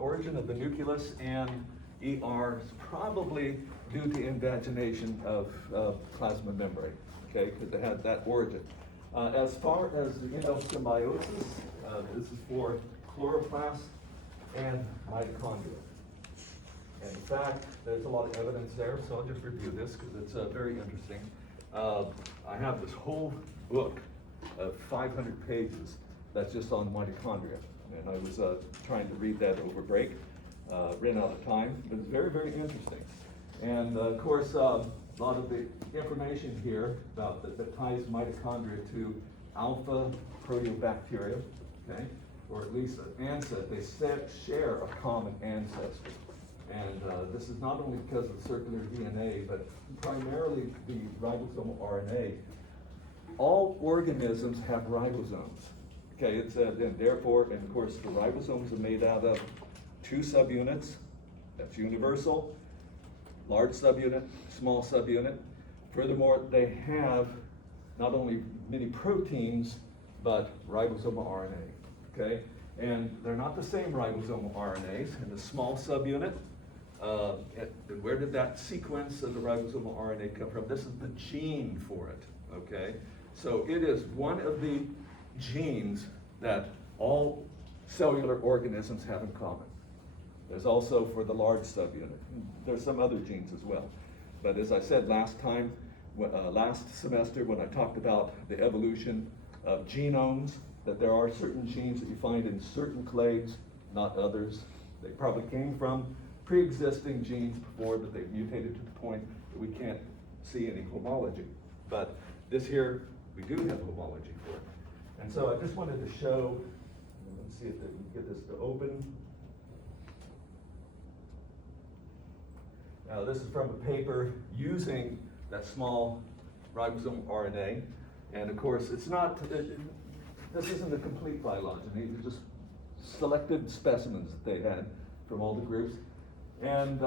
origin of the nucleus, and ER is probably due to invagination of plasma membrane, okay, because it had that origin. As far as the endosymbiosis, this is for chloroplast and mitochondria. And in fact, there's a lot of evidence there, so I'll just review this because it's very interesting. I have this whole book of 500 pages that's just on mitochondria. And I was trying to read that over break, ran out of time, but it's very, very interesting. And of course, a lot of the information here about that ties mitochondria to alpha proteobacteria, okay, or at least an ancestor. They share a common ancestor. And this is not only because of circular DNA, but primarily the ribosomal RNA. All organisms have ribosomes. Okay, it said, and therefore, and of course, the ribosomes are made out of 2 subunits. That's universal, large subunit, small subunit. Furthermore, they have not only many proteins, but ribosomal RNA. Okay, and they're not the same ribosomal RNAs. In the small subunit, and where did that sequence of the ribosomal RNA come from? This is the gene for it. Okay, so it is one of the genes that all cellular organisms have in common. There's also for the large subunit. There's some other genes as well. But as I said last time, last semester when I talked about the evolution of genomes, that there are certain genes that you find in certain clades, not others. They probably came from pre-existing genes before, but they've mutated to the point that we can't see any homology. But this here, we do have homology for it. And so I just wanted to show, let's see if we can get this to open. Now this is from a paper using that small ribosomal RNA. And of course, it's not, this isn't a complete phylogeny. These are just selected specimens that they had from all the groups. And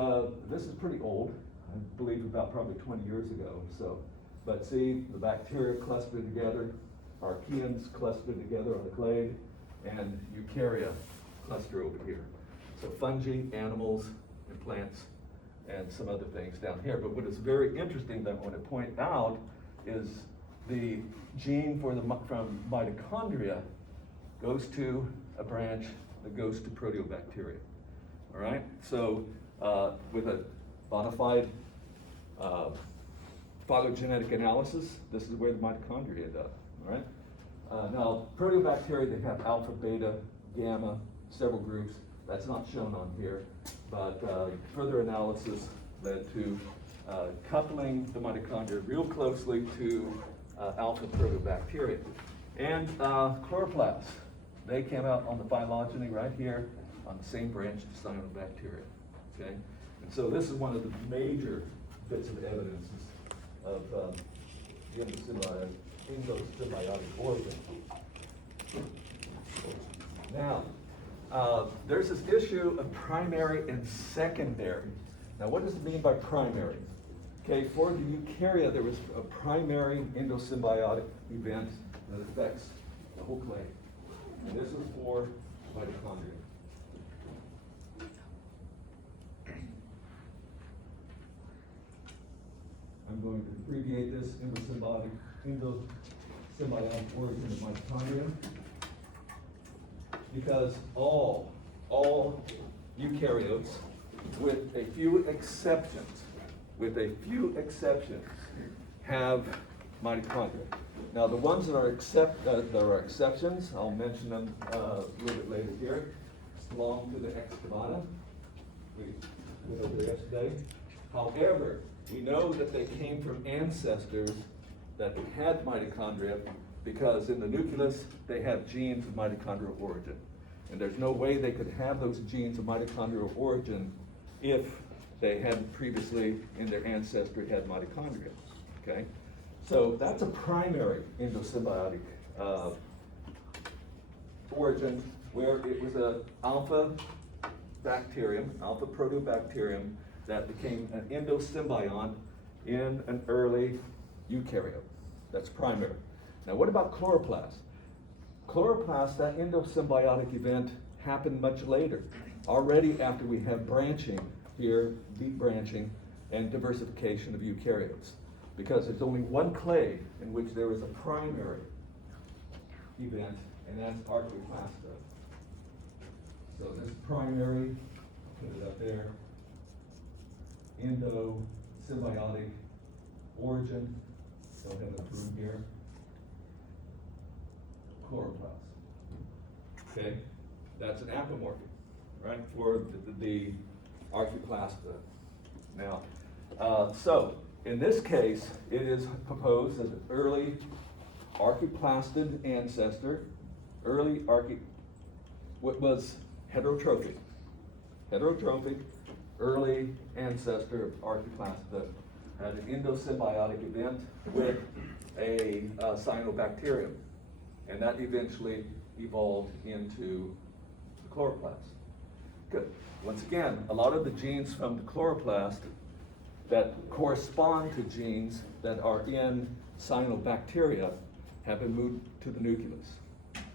this is pretty old, I believe about probably 20 years ago. So, but see, the bacteria clustered together, archaeans clustered together on the clade, and eukarya cluster over here. So fungi, animals, and plants, and some other things down here. But what is very interesting that I want to point out is the gene for from mitochondria goes to a branch that goes to proteobacteria. All right, so with a bona fide phylogenetic analysis, this is where the mitochondria end up. All right. Now, proteobacteria, they have alpha, beta, gamma, several groups. That's not shown on here, but further analysis led to coupling the mitochondria real closely to alpha proteobacteria. And chloroplasts, they came out on the phylogeny right here on the same branch as cyanobacteria. Okay, and so this is one of the major bits of evidence of the endosymbiotic origin. Now, there's this issue of primary and secondary. Now, what does it mean by primary? Okay, for the eukarya, there was a primary endosymbiotic event that affects the whole clade. And this is for mitochondria. I'm going to abbreviate this endosymbiotic origin of mitochondria, because all eukaryotes, with a few exceptions, have mitochondria. Now, the ones that are exceptions, I'll mention them a little bit later here, belong to the Excavata. We went over there yesterday. However, we know that they came from ancestors that had mitochondria because in the nucleus they have genes of mitochondrial origin. And there's no way they could have those genes of mitochondrial origin if they hadn't previously in their ancestry had mitochondria. Okay? So that's a primary endosymbiotic origin where it was an alpha bacterium, alpha proteobacterium, that became an endosymbiont in an early eukaryote. That's primary. Now, what about chloroplast? Chloroplast, that endosymbiotic event happened much later. already after we have branching here, deep branching, and diversification of eukaryotes. Because there's only one clade in which there is a primary event, and that's Archaeoclasta. So this primary, put it up there, endo-symbiotic origin, don't have it through here, chloroplast. Okay, that's an apomorphy, right, for the Archaeoclasta. Now, so in this case, it is proposed that the early archaeoplastid ancestor, what was heterotrophic, early ancestor of Archaeoclasta had an endosymbiotic event with a cyanobacterium, and that eventually evolved into the chloroplast. Good. Once again, a lot of the genes from the chloroplast that correspond to genes that are in cyanobacteria have been moved to the nucleus.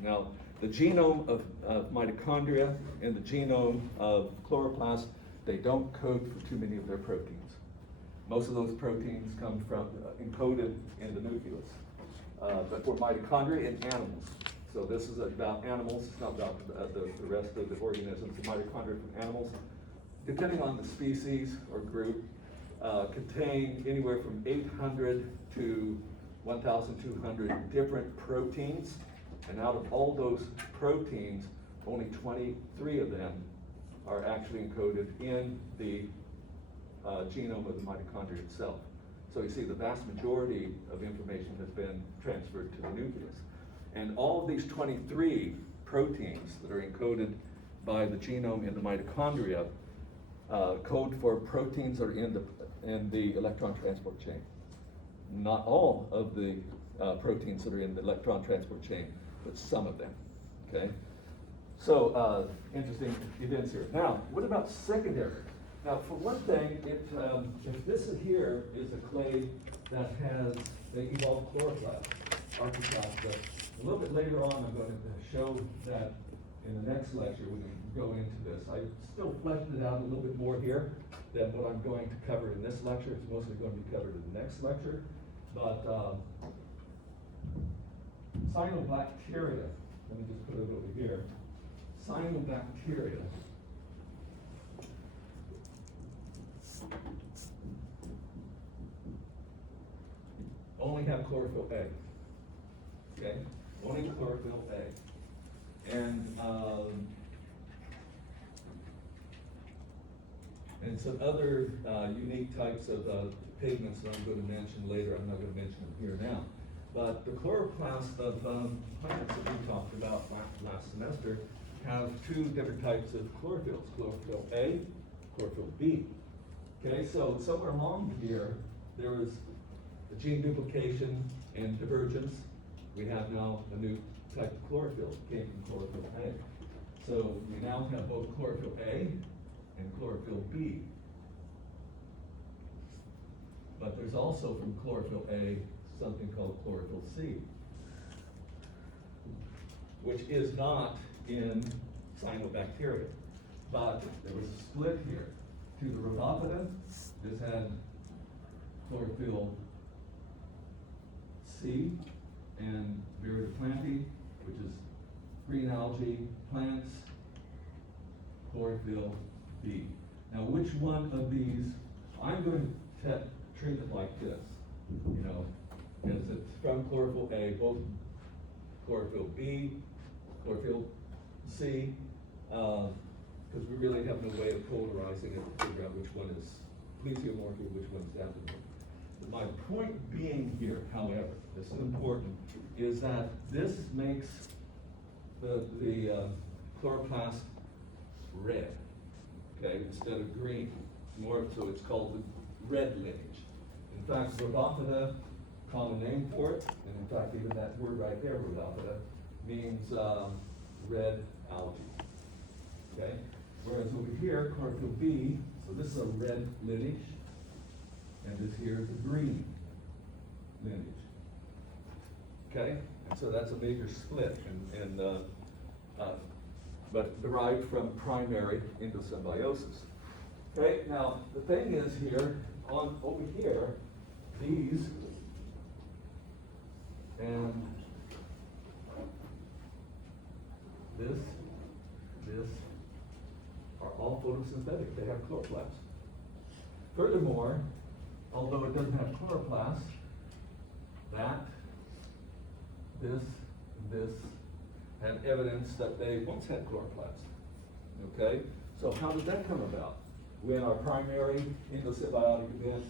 Now, the genome of mitochondria and the genome of chloroplast, they don't code for too many of their proteins. Most of those proteins come from encoded in the nucleus. But for mitochondria in animals, so this is about animals, it's not about the rest of the organisms. The mitochondria from animals, depending on the species or group, contain anywhere from 800 to 1,200 different proteins, and out of all those proteins, only 23 of them are actually encoded in the genome of the mitochondria itself. So you see the vast majority of information has been transferred to the nucleus. And all of these 23 proteins that are encoded by the genome in the mitochondria code for proteins that are in the electron transport chain. Not all of the proteins that are in the electron transport chain, but some of them, okay? So, interesting events here. Now, what about secondary? Now, for one thing, if this here is a clade that has the evolved chloroplast, Archaeoclasta, a little bit later on I'm going to show that in the next lecture we can go into this. I still fleshed it out a little bit more here than what I'm going to cover in this lecture. It's mostly going to be covered in the next lecture. But cyanobacteria, let me just put it over here. Cyanobacteria only have chlorophyll A. Okay? Only chlorophyll A. And some other unique types of pigments that I'm going to mention later. I'm not going to mention them here now. But the chloroplast of plants that we talked about last semester have two different types of chlorophylls, chlorophyll A, chlorophyll B. Okay, so somewhere along here, there was the gene duplication and divergence. We have now a new type of chlorophyll, came from chlorophyll A. So we now have both chlorophyll A and chlorophyll B. But there's also from chlorophyll A something called chlorophyll C, which is not in cyanobacteria. But there was a split here. To the Rhodophyta, this had chlorophyll C, and Viridiplantae, which is green algae plants, chlorophyll B. Now, which one of these, I'm going to treat it like this, you know, because it's from chlorophyll A, both chlorophyll B, chlorophyll C, because we really have no way of polarizing it to figure out which one is plesiomorphic, which one is apomorphic. My point being here, however, this is important, is that this makes the chloroplast red, okay, instead of green. More, so it's called the red lineage. In fact, Rhodophyta, common name for it, and in fact, even that word right there, Rhodophyta, means red algae. Okay? Whereas over here, chlorophyll B, so this is a red lineage, and this here is a green lineage. Okay? And so that's a major split. And but derived from primary endosymbiosis. Okay, now the thing is here, over here, these and this are all photosynthetic. They have chloroplasts. Furthermore, although it doesn't have chloroplasts, this have evidence that they once had chloroplasts. Okay? So how did that come about? When our primary endosymbiotic event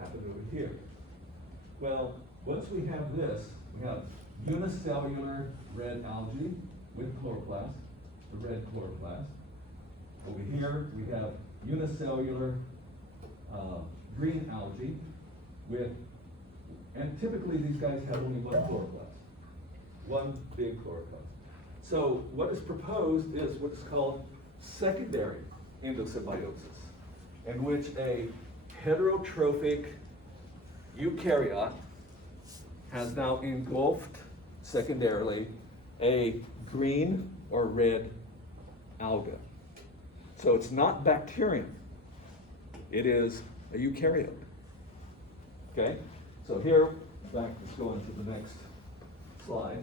happened over here. Well, once we have this, we have unicellular red algae with chloroplasts, the red chloroplast. Over here, we have unicellular green algae with, and typically these guys have only one chloroplast, one big chloroplast. So what is proposed is what is called secondary endosymbiosis, in which a heterotrophic eukaryote has now engulfed secondarily a green or red alga. So it's not bacterium, it is a eukaryote. Okay? So here, in fact, let's go on to the next slide.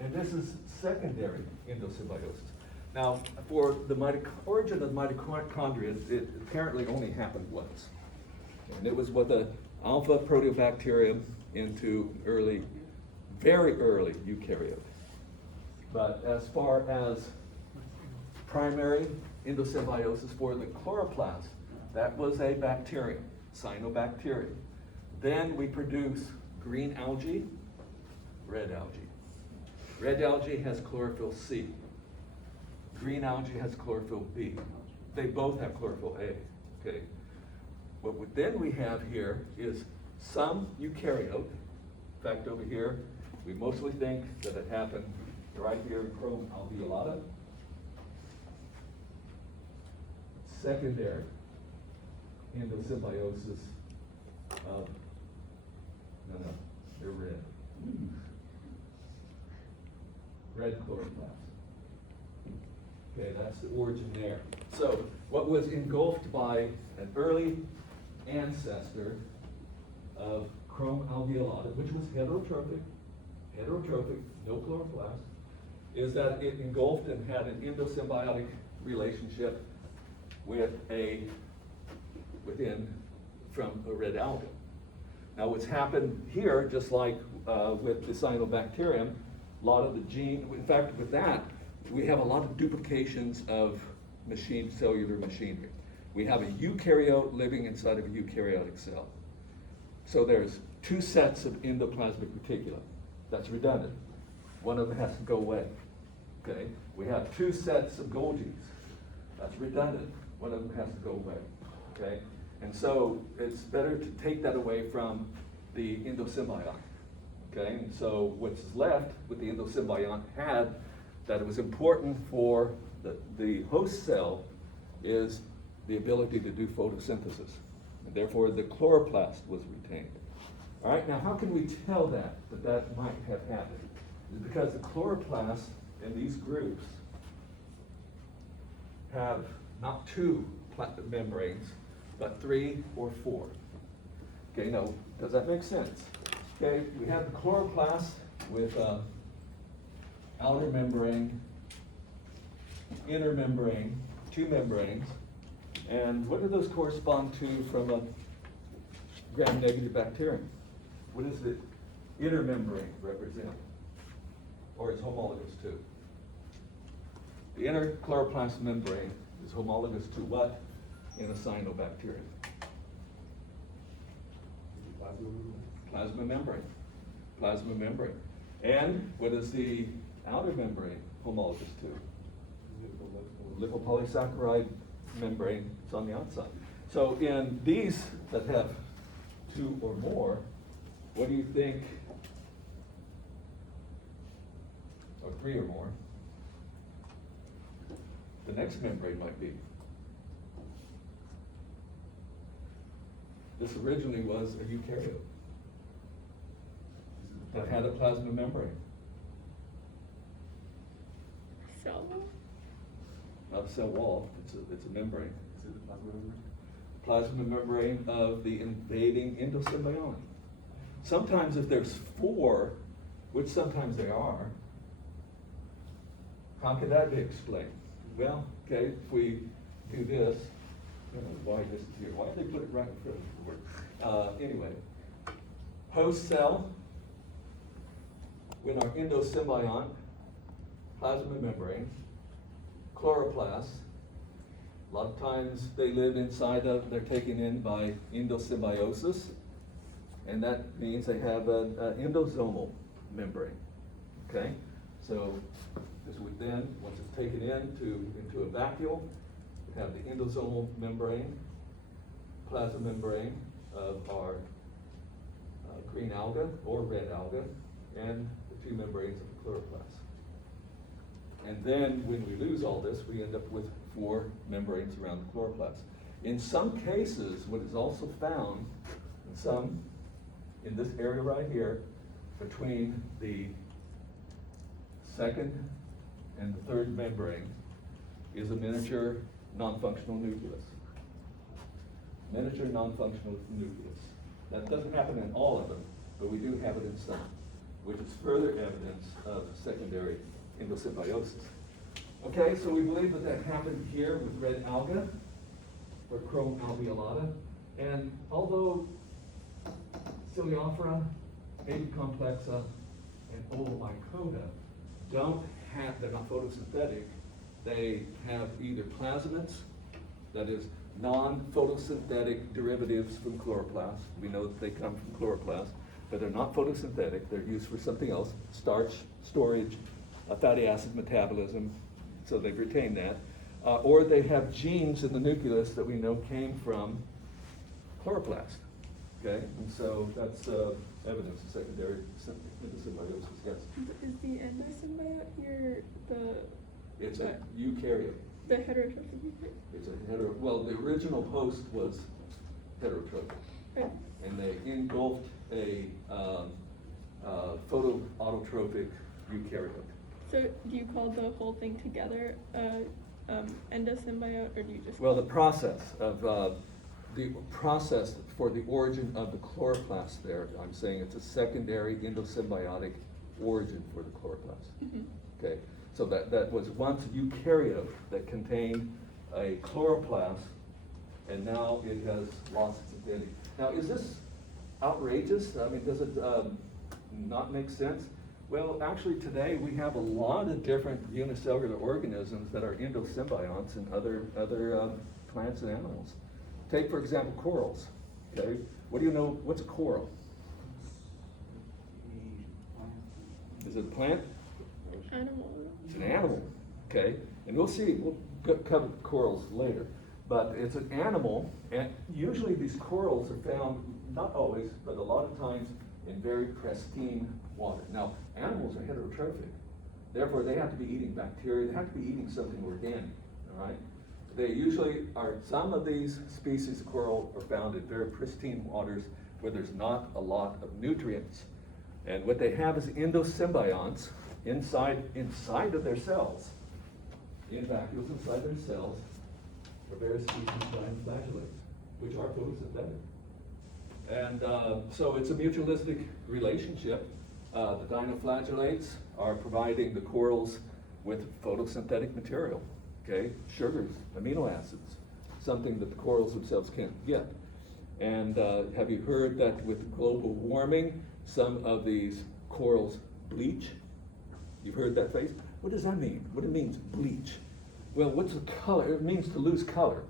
And this is secondary endosymbiosis. Now, for the origin of mitochondria, it apparently only happened once. And it was with an alpha proteobacterium into very early eukaryote. But as far as primary endosymbiosis for the chloroplast, that was a bacterium, cyanobacterium. Then we produce green algae, red algae. Red algae has chlorophyll C. Green algae has chlorophyll B. They both have chlorophyll A. Okay. Then we have here is some eukaryote. In fact, over here, we mostly think that it happened right here in Chrome alveolata. Secondary endosymbiosis of, they're red. Red chloroplast. Okay, that's the origin there. So, what was engulfed by an early ancestor of Chrome alveolata, which was heterotrophic, no chloroplast, is that it engulfed and had an endosymbiotic relationship from a red alga. Now what's happened here, just like with the cyanobacterium, a lot of the gene, in fact with that, we have a lot of duplications of cellular machinery. We have a eukaryote living inside of a eukaryotic cell. So there's two sets of endoplasmic reticula. That's redundant. One of them has to go away. Okay? We have two sets of Golgis. That's redundant. One of them has to go away. Okay? And so it's better to take that away from the endosymbiont. Okay? And so what's left with the endosymbiont had that it was important for the host cell is the ability to do photosynthesis. And therefore the chloroplast was retained. All right, now how can we tell that might have happened? It's because the chloroplasts in these groups have not two membranes, but 3 or 4. Okay, now, does that make sense? Okay, we have the chloroplast with outer membrane, inner membrane, 2 membranes, and what do those correspond to from a gram-negative bacterium? What does the inner membrane represent? Or is homologous to? The inner chloroplast membrane is homologous to what in a cyanobacterium? Plasma membrane. Plasma membrane. And what is the outer membrane homologous to? Lipopolysaccharide membrane. It's on the outside. So in these that have 2 or more, what do you think, or 3 or more, the next membrane might be? This originally was a eukaryote that had a plasma membrane. Cell wall? cell wall, it's a membrane. Is it the plasma membrane? Plasma membrane of the invading endosymbiont. Sometimes if there's four, which sometimes there are, how could that be explained? Well, okay, if we do this, I don't know why this is here, why did they put it right in front of the word? Anyway, host cell, when our endosymbiont, plasma membrane, chloroplast, a lot of times they live inside of, they're taken in by endosymbiosis, and that means they have an endosomal membrane, okay? So this would then, once it's taken into a vacuole, we have the endosomal membrane, plasma membrane of our green alga or red alga, and the two membranes of the chloroplast. And then when we lose all this, we end up with four membranes around the chloroplast. In some cases, what is also found, in this area right here, between the second and the third membrane, is a miniature non-functional nucleus. Miniature non-functional nucleus. That doesn't happen in all of them, but we do have it in some, which is further evidence of secondary endosymbiosis. Okay, so we believe that happened here with red alga, or Chrome alveolata, and although Coleophora, Apicomplexa, and Oomycota they're not photosynthetic, they have either plasmids, that is non-photosynthetic derivatives from chloroplast. We know that they come from chloroplast, but they're not photosynthetic, they're used for something else, starch storage, fatty acid metabolism, so they've retained that. Or they have genes in the nucleus that we know came from chloroplast, okay? And so that's evidence of secondary endosymbiosis, yes. Is the endosymbiont here It's a eukaryote. the heterotrophic eukaryote? It's a well, the original host was heterotrophic. Right. And they engulfed a photoautotrophic eukaryote. So do you call the whole thing together endosymbiont, or do you just? Well, the process for the origin of the chloroplast there, I'm saying it's a secondary endosymbiotic origin for the chloroplast. Mhm. Okay, so that was once a eukaryote that contained a chloroplast, and now it has lost its identity. Now, is this outrageous? I mean, does it not make sense? Well, actually today we have a lot of different unicellular organisms that are endosymbionts in other plants and animals. Take, for example, corals, okay? What do you know, what's a coral? Is it a plant? Animal. It's an animal, okay? And we'll cover corals later. But it's an animal, and usually these corals are found, not always, but a lot of times in very pristine water. Now, animals are heterotrophic. Therefore, they have to be eating bacteria, they have to be eating something organic, all right? They usually are, some of these species of coral are found in very pristine waters where there's not a lot of nutrients. And what they have is endosymbionts inside of their cells, in vacuoles inside their cells, for various species of dinoflagellates, which are photosynthetic. And so it's a mutualistic relationship. The dinoflagellates are providing the corals with photosynthetic material, okay? Sugars, amino acids, something that the corals themselves can't get. And have you heard that with global warming, some of these corals bleach? You've heard that phrase? What does that mean? What it means, bleach? Well, what's the color? It means to lose color.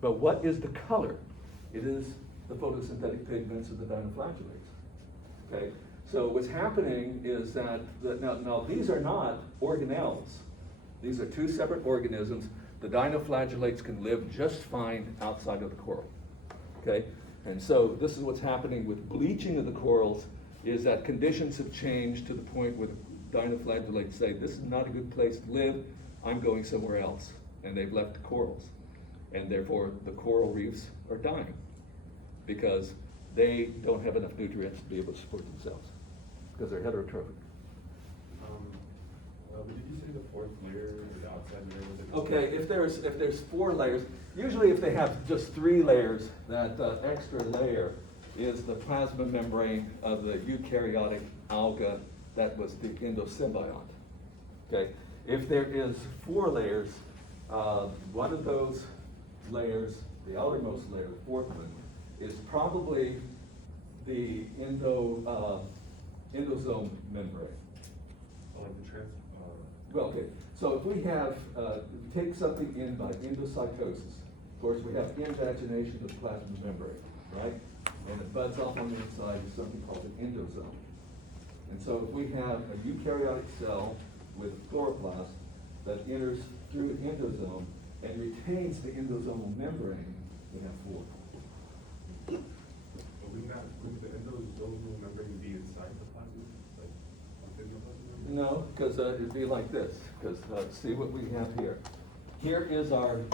But what is the color? It is the photosynthetic pigments of the dinoflagellates. Okay? So what's happening is that, now these are not organelles. These are two separate organisms. The dinoflagellates can live just fine outside of the coral. Okay? And so this is what's happening with bleaching of the corals, is that conditions have changed to the point where the dinoflagellates say, this is not a good place to live, I'm going somewhere else. And they've left the corals. And therefore the coral reefs are dying because they don't have enough nutrients to be able to support themselves because they're heterotrophic. Did you say the fourth layer or the outside layer? Was it? Okay, if there's 4 layers, usually if they have just 3 layers, that extra layer is the plasma membrane of the eukaryotic alga that was the endosymbiont. Okay, if there is 4 layers, one of those layers, the outermost layer, the fourth one, is probably the endosome membrane. Oh, like the trans. Well, okay, so if we have, take something in by endocytosis, of course, we have invagination of the plasma membrane, right? And it buds off on the inside is something called an endosome. And so if we have a eukaryotic cell with chloroplast that enters through the endosome and retains the endosomal membrane, we have 4. But wouldn't the endosomal membrane be inside the plasma? Like within the plasma membrane? No, because it'd be like this, because see what we have here. Here is our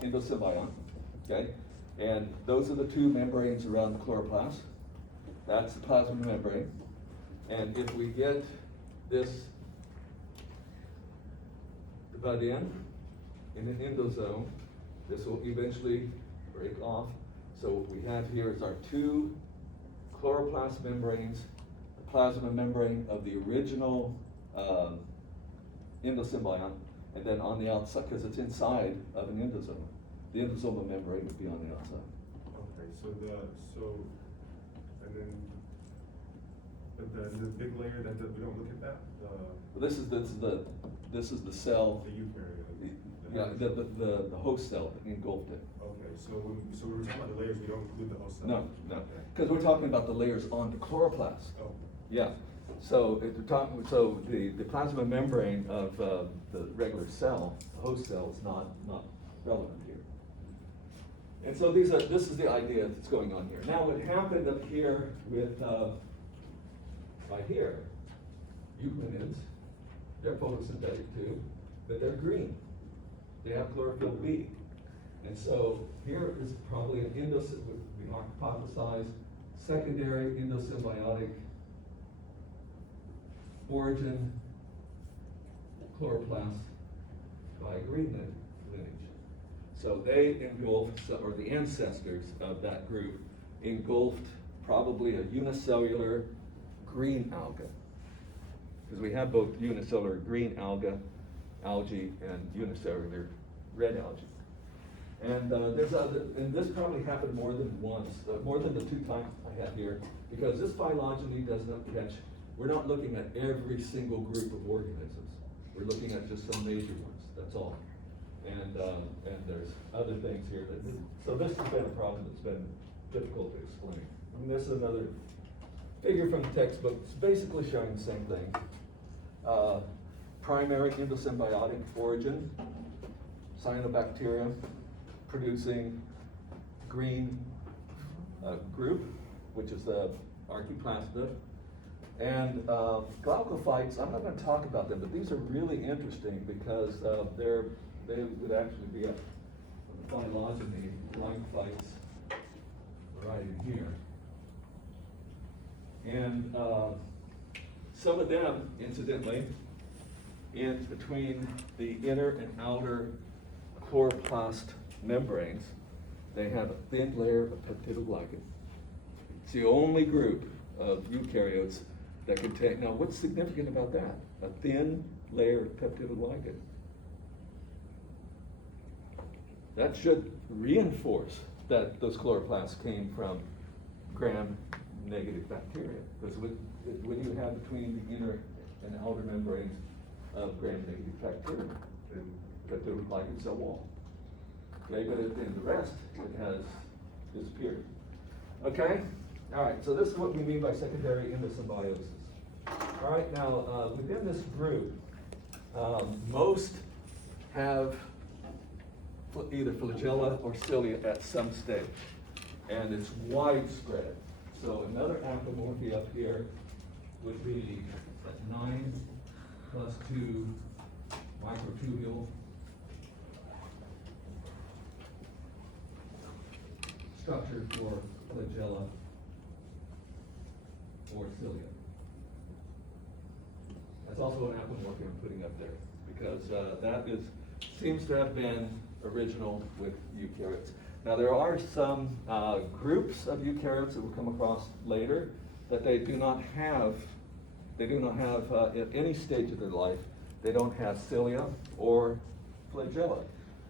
endosymbiont, okay? And those are the 2 membranes around the chloroplast. That's the plasma membrane. And if we get this to bud in an endosome, this will eventually break off. So what we have here is our 2 chloroplast membranes, the plasma membrane of the original endosymbiont, and then on the outside, because it's inside of an endosome, the endosomal membrane would be on the outside. Okay, and then, but the big layer that we don't look at that. This is the cell. The eukaryote. Yeah, the host cell that engulfed it. Okay, so when we're talking about the layers, we don't include the host cell? No, no, Okay. because we're talking about the layers on the chloroplast. Oh. Yeah, so the plasma membrane of the regular cell, the host cell, is not relevant here. And so this is the idea that's going on here. Now what happened up here with, right here, euglenids, they're photosynthetic too, but they're green. They have chlorophyll B. And so here is probably an we hypothesized secondary endosymbiotic origin chloroplast by green lineage. So they engulfed, or the ancestors of that group engulfed probably a unicellular green alga. Because we have both unicellular green algae, and unicellular red algae. And and this probably happened more than once, more than the 2 times I have here, because this phylogeny does not catch. We're not looking at every single group of organisms. We're looking at just some major ones. That's all. And there's other things here that. So this has been a problem that's been difficult to explain. I mean, this is another figure from the textbook. It's basically showing the same thing. Primary endosymbiotic origin, cyanobacteria producing green group, which is the Archaeplasta. And glaucophytes, I'm not going to talk about them, but these are really interesting because they would actually be a phylogeny, glaucophytes, right in here. And some of them, incidentally, in between the inner and outer chloroplast membranes, they have a thin layer of peptidoglycan. It's the only group of eukaryotes that contain, now what's significant about that? A thin layer of peptidoglycan. That should reinforce that those chloroplasts came from gram-negative bacteria. Because when you have between the inner and outer membranes of gram-negative bacteria, then peptidoglycan cell wall. Okay, but in the rest, it has disappeared. Okay? All right, so this is what we mean by secondary endosymbiosis. All right, now, within this group, most have either flagella or cilia at some stage, and it's widespread. So another apomorphy up here would be at 9 plus 2 microtubule structure for flagella or cilia. That's also an apomorphy I'm putting up there, because that seems to have been original with eukaryotes. Now, there are some groups of eukaryotes that we'll come across later that they do not have at any stage of their life, they don't have cilia or flagella.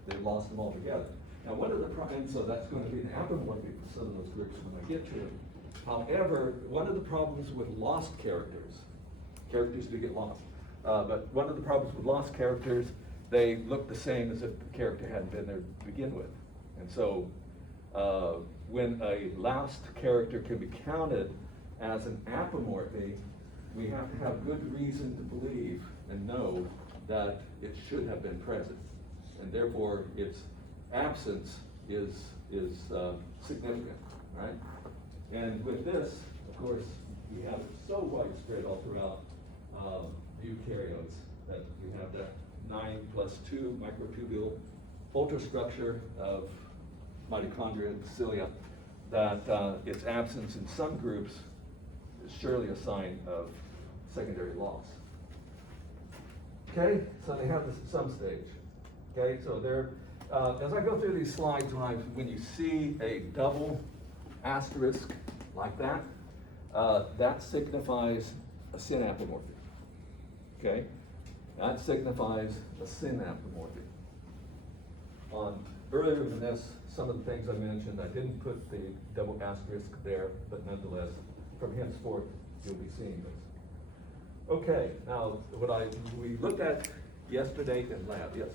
They've lost them altogether. Now, and so that's going to be an apomorphy for some of those groups when I get to them. However, one of the problems with lost characters do get lost, but one of the problems with lost characters, they look the same as if the character hadn't been there to begin with. And so, when a lost character can be counted as an apomorphy, we have to have good reason to believe and know that it should have been present, and therefore its absence is significant, right? And with this, of course, we have it so widespread all throughout eukaryotes that we have that 9+2 microtubule ultrastructure of mitochondria and cilia, that its absence in some groups is surely a sign of secondary loss. Okay, so they have this at some stage. Okay, so there, as I go through these slides, when you see a double asterisk like that, that signifies a synapomorphy. Okay, that signifies a synapomorphy. Earlier in this, some of the things I mentioned, I didn't put the double asterisk there, but nonetheless, from henceforth, you'll be seeing this. Okay, now, we looked at yesterday in lab, yes?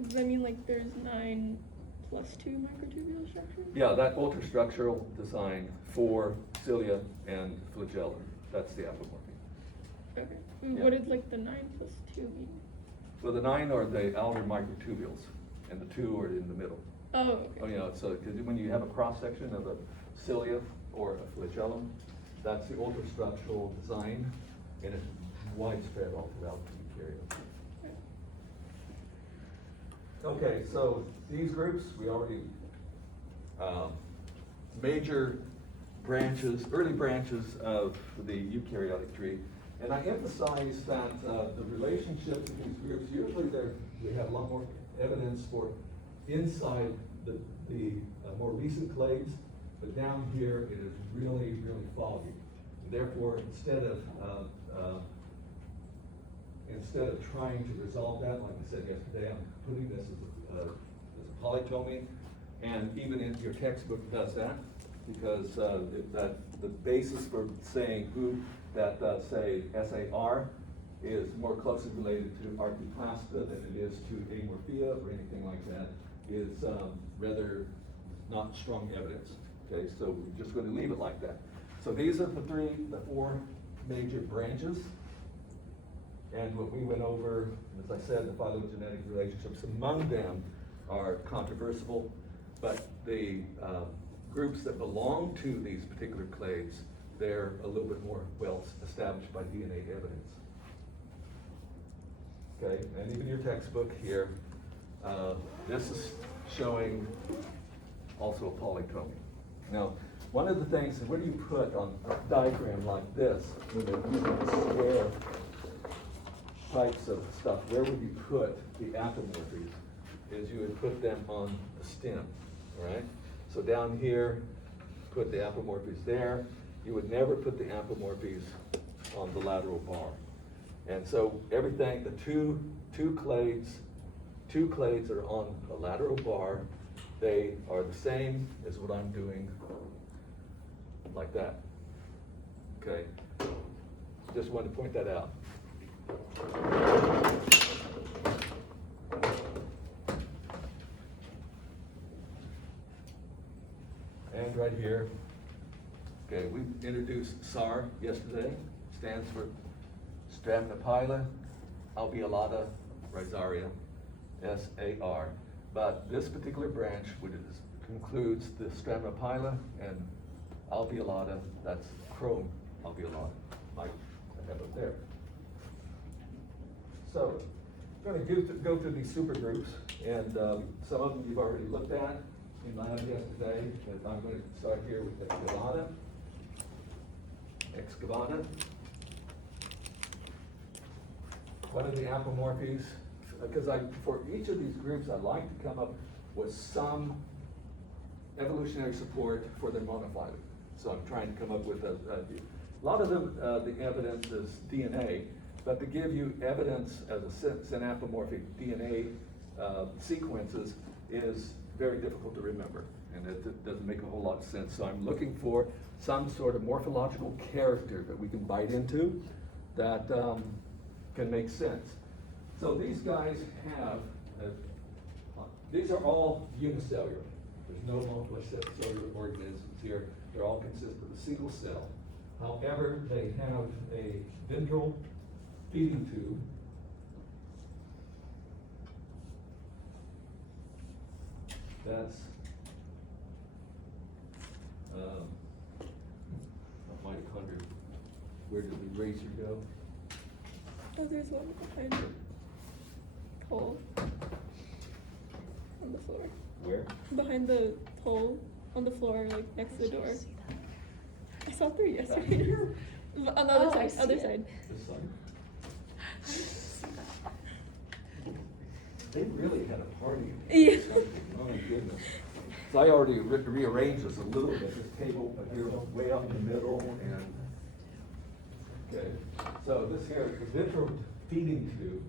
Does that mean like there's 9+2 microtubule structures? Yeah, that ultrastructural design for cilia and flagella, that's the apomorphy. Okay. Yeah. What did like the 9+2 mean? Well, the 9 are the outer microtubules, and the 2 are in the middle. Oh, okay. Oh, yeah, so, because when you have a cross-section of a cilia or a flagellum, that's the ultrastructural design, and it's widespread all throughout the eukaryote. Okay, so these groups, we already, major branches, early branches of the eukaryotic tree. And I emphasize that the relationships of these groups, usually we have a lot more evidence for inside the more recent clades, but down here it is really, really foggy. Therefore, instead of trying to resolve that, like I said yesterday, I'm putting this as a polytomy, and even in your textbook does that, because that the basis for saying say SAR is more closely related to arthroplasta than it is to amorphia or anything like that is rather not strong evidence. Okay, so we're just going to leave it like that. So these are the four major branches. And what we went over, as I said, the phylogenetic relationships among them are controversial, but the groups that belong to these particular clades, they're a little bit more well established by DNA evidence. Okay, and even your textbook here, this is showing also a polytomy. Now, one of the things, where do you put on a diagram like this, when they're using square types of stuff, where would you put the apomorphies? Is you would put them on the stem, all right? So down here, put the apomorphies there. You would never put the apomorphies on the lateral bar. And so everything, the two clades are on the lateral bar. They are the same as what I'm doing like that. Okay, just wanted to point that out. And right here, okay, we introduced SAR yesterday, stands for Stramnophylla alveolata rhizaria, SAR. But this particular branch, which concludes the Stramnophylla and alveolata, that's chrome alveolata, like I have up there. So, I'm going to go through these supergroups, and some of them you've already looked at in lab yesterday, but I'm going to start here with Excavata. one of the apomorphies, because for each of these groups, I'd like to come up with some evolutionary support for their monophyly. So I'm trying to come up with a lot of them, the evidence is DNA, but to give you evidence as a synapomorphic DNA sequences is very difficult to remember, and it doesn't make a whole lot of sense. So I'm looking for some sort of morphological character that we can bite into that can make sense. So these guys have, these are all unicellular. There's no multicellular organisms here. They're all consist of a single cell. However, they have a ventral feeding tube. That's a mitochondria. Where did the eraser go? Oh, there's one behind the pole on the floor. Where? Behind the pole on the floor, like next to the door. I saw three yesterday. Here? On the other Oh, I side, other see it. side. This side? They really had a party. Yeah. Oh my goodness. So I already rearranged this a little bit, this table here way up in the middle and, okay. So this here is the ventral feeding tube.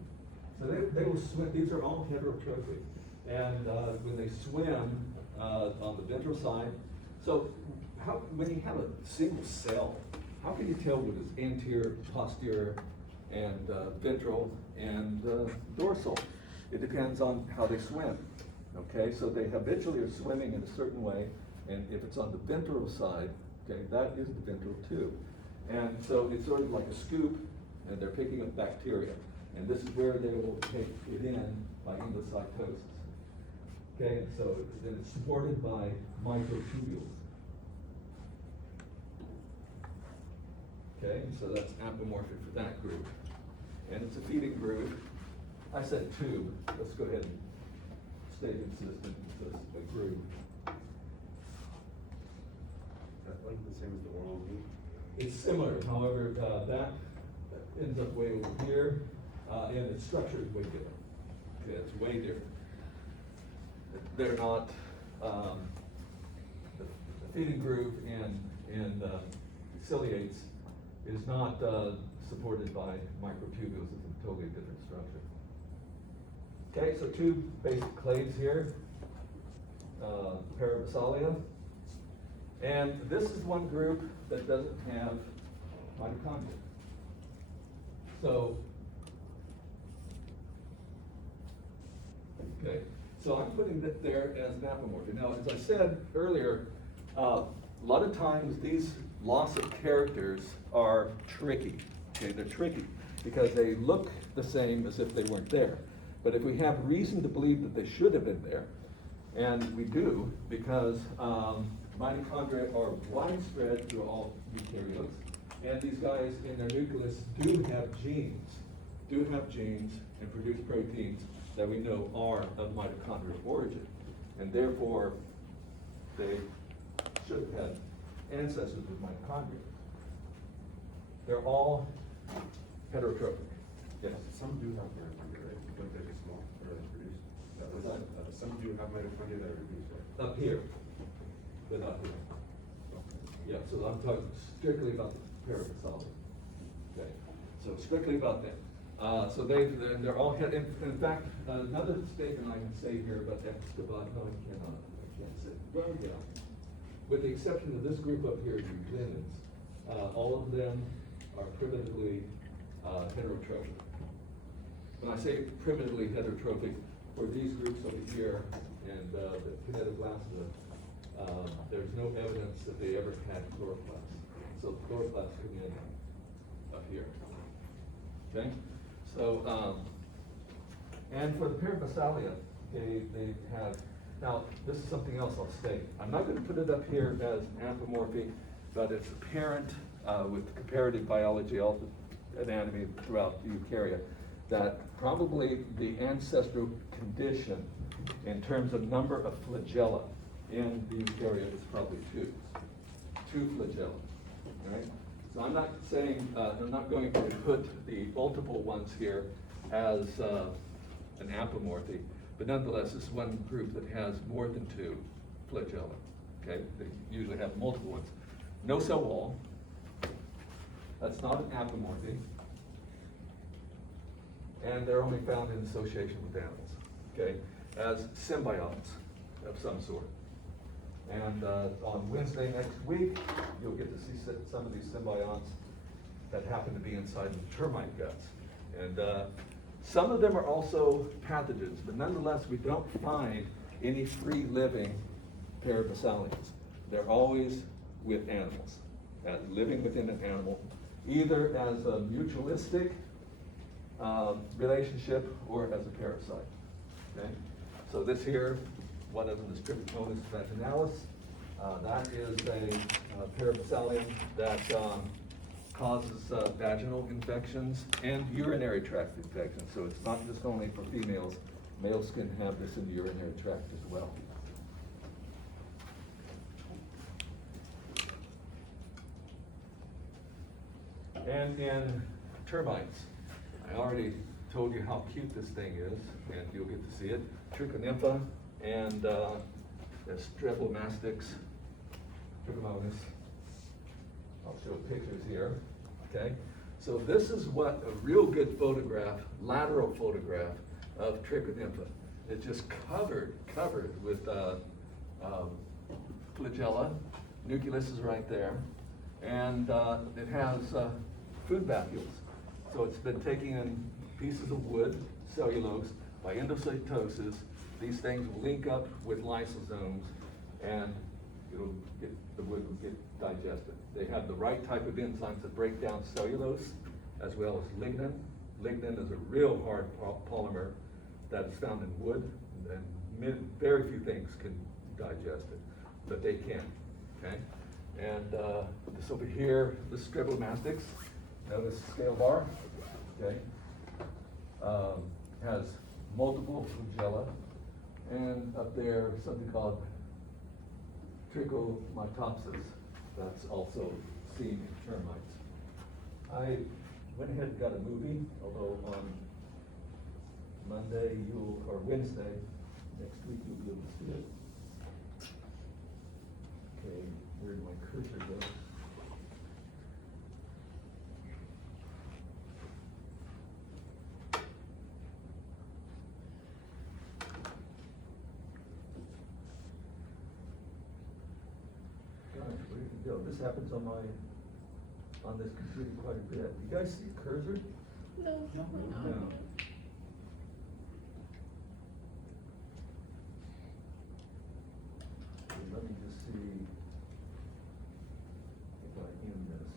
So they will swim, these are all heterotrophic. And when they swim on the ventral side, so when you have a single cell, how can you tell what is anterior, posterior, and ventral and dorsal? It depends on how they swim. Okay, so they habitually are swimming in a certain way, and if it's on the ventral side, okay, that is the ventral tube. And so it's sort of like a scoop, and they're picking up bacteria. And this is where they will take it in by endocytosis. Okay, so then it's supported by microtubules. Okay, so that's apomorphic for that group. And it's a feeding group. I said tube, let's go ahead and stay consistent with a group. That's like the same as the oral root. It's similar, however, that ends up way over here, and its structure is way different. Okay, it's way different. They're not, the feeding group and ciliates is not supported by microtubules. It's a totally different structure. Okay, so two basic clades here, Parabasalia. And this is one group that doesn't have mitochondria. So, okay, so I'm putting that there as an apomorphic. Now, as I said earlier, a lot of times these loss of characters are tricky. Okay, they're tricky because they look the same as if they weren't there. But if we have reason to believe that they should have been there, and we do, because mitochondria are widespread through all eukaryotes, and these guys in their nucleus do have genes and produce proteins that we know are of mitochondrial origin. And therefore, they should have had ancestors with mitochondria. They're all heterotrophic. Yes? Some do have mitochondria, right? But they're small, or they produce. What's that? Some do have mitochondria that are reduced, right? Up here, but not here. Yeah, so I'm talking strictly about the Parabasalia. Okay, so strictly about them. So they're all, in fact, another statement I can say here about Escobar, no, I cannot, I can't say. Well, yeah. With the exception of this group up here, the Glennons, all of them are primitively heterotrophic. When I say primitively heterotrophic, for these groups over here and the Kinetoblastida, there's no evidence that they ever had chloroplasts. So chloroplasts come in up here. Okay? So, and for the Parabasalia, they have, now this is something else I'll state. I'm not going to put it up here as anthropomorphic, but it's apparent with comparative biology, all the anatomy throughout the eukarya, that probably the ancestral condition in terms of number of flagella in the eukarya is probably two flagella, right? So I'm not saying, I'm not going to put the multiple ones here has an apomorphy, but nonetheless, this is one group that has more than two flagella. Okay, they usually have multiple ones. No cell wall. That's not an apomorphy. And they're only found in association with animals, okay, as symbionts of some sort. And on Wednesday next week, you'll get to see some of these symbionts that happen to be inside the termite guts. And some of them are also pathogens, but nonetheless, we don't find any free-living Parabasalians. They're always with animals, living within an animal, either as a mutualistic relationship or as a parasite. Okay? So this here, one of them is Trypanosoma vaginalis. That is a Parabasalian that causes vaginal infections and urinary tract infections. So it's not just only for females. Males can have this in the urinary tract as well. And in termites, I already told you how cute this thing is, and you'll get to see it. Trichonympha and the Streptomastix trichomonas. I'll show pictures here, okay? So this is what a real good photograph, lateral photograph of Trichonympha. It's just covered with flagella. Nucleus is right there. And it has food vacuoles. So it's been taking in pieces of wood, cellulose, by endocytosis. These things will link up with lysosomes, and the wood will get digested. They have the right type of enzymes that break down cellulose, as well as lignin. Lignin is a real hard polymer that is found in wood, and very few things can digest it, but they can, okay? And this over here, the Streptomastix, notice scale bar, okay? Has multiple flagella, and up there something called Trichomycopsis that's also seen in termites. I went ahead and got a movie, although on Monday or Wednesday next week you'll be able to see it. Okay, where did my cursor go? Gosh, where did it go? This happens on this computer quite a bit. You guys see a cursor? No. No. Let me just see if I end this.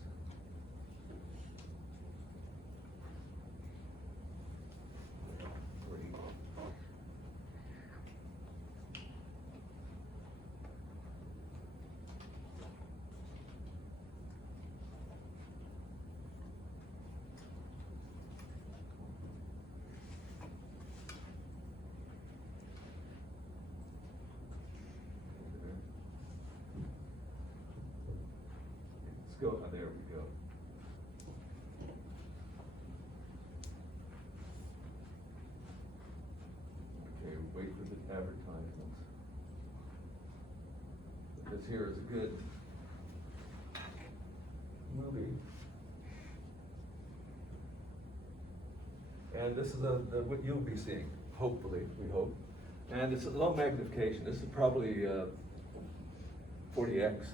Great. Let's go, oh, there we go. Okay, wait for the advertisements. This here is a good movie. And this is what you'll be seeing, hopefully, we hope. And it's a low magnification. This is probably 40x.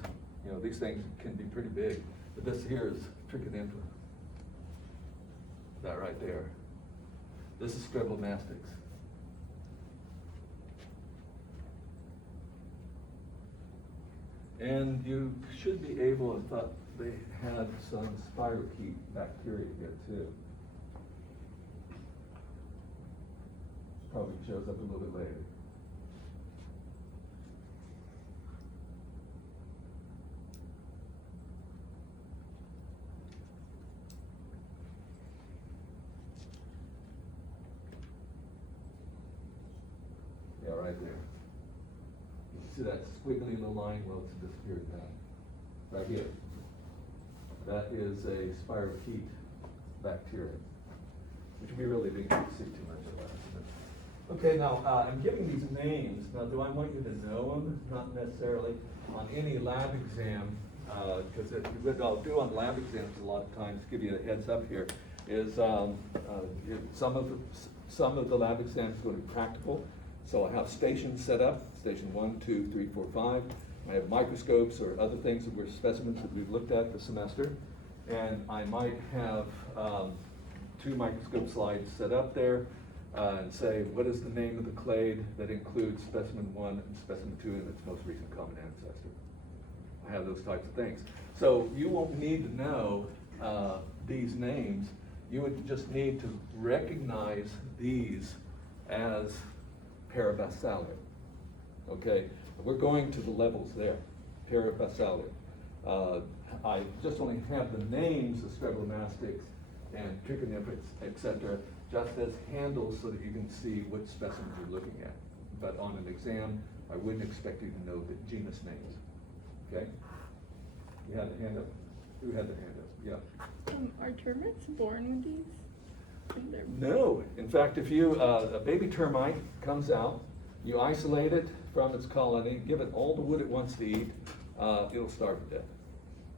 You know, these things can be pretty big, but this here is Trichonympha. That right there. This is Streptomastix. And you should be able, I thought they had some spirochete bacteria here too. Probably shows up a little bit later. Yeah, right there. You see that squiggly little line? Well, it's disappeared now. Right here. That is a spirochete bacteria. which we really didn't get to see too much of that. Okay, now, I'm giving these names. Now, do I want you to know them? Not necessarily. On any lab exam, because what I'll do on lab exams a lot of times, give you a heads up here, is some of the lab exams go to be practical. So I have stations set up, station 1, 2, 3, 4, 5. I have microscopes or other things that were specimens that we've looked at this semester. And I might have 2 microscope slides set up there and say, what is the name of the clade that includes specimen 1 and specimen 2 in its most recent common ancestor? I have those types of things. So you won't need to know these names. You would just need to recognize these as Parabassalia. Okay, we're going to the levels there, Parabassalia. I just only have the names of Streptomastics and Trichonifrax, etc., just as handles so that you can see which specimens you're looking at. But on an exam, I wouldn't expect you to know the genus names. Okay? You had the hand up? Who had the hand up? Yeah. Are termites born with these? And they're- No. In fact, if you, a baby termite comes out, you isolate it from its colony, give it all the wood it wants to eat, it'll starve to death.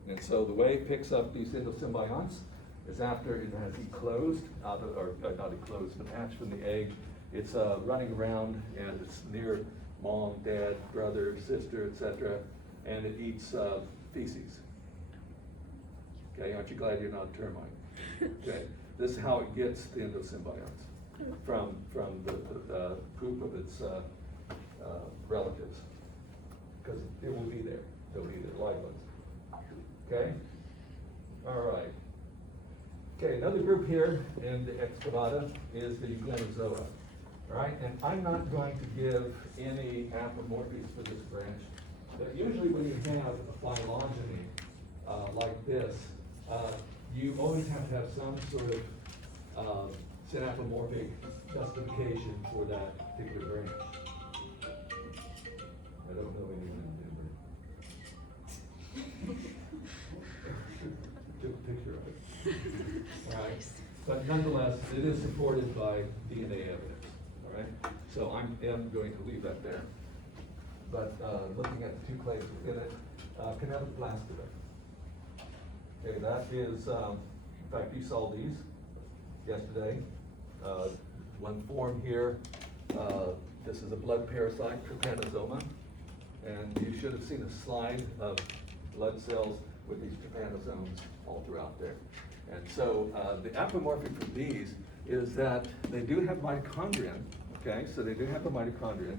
And so the way it picks up these endosymbionts is after it has eclosed, or not eclosed, but hatched from the egg, it's running around and it's near mom, dad, brother, sister, etc., and it eats feces. Okay, aren't you glad you're not a termite? Okay, this is how it gets the endosymbionts, from the poop of its relatives, because it will be there. They'll be there, live ones. Okay? All right. Okay, another group here in the excavata is the Euglenozoa. All right, and I'm not going to give any apomorphies for this branch, but usually when you have a phylogeny like this, you always have to have some sort of synapomorphic justification for that particular branch. I don't know anyone in Denver. Took a picture of it. All right, but nonetheless, it is supported by DNA evidence. All right, so I'm going to leave that there. But looking at the 2 clades within it, Canetaplastida. Okay, that is, in fact, you saw these yesterday. One form here. This is a blood parasite, trypanosoma, and you should have seen a slide of blood cells with these trypanosomes all throughout there. And so the apomorphic for these is that they do have mitochondrion, okay? So they do have a mitochondrion.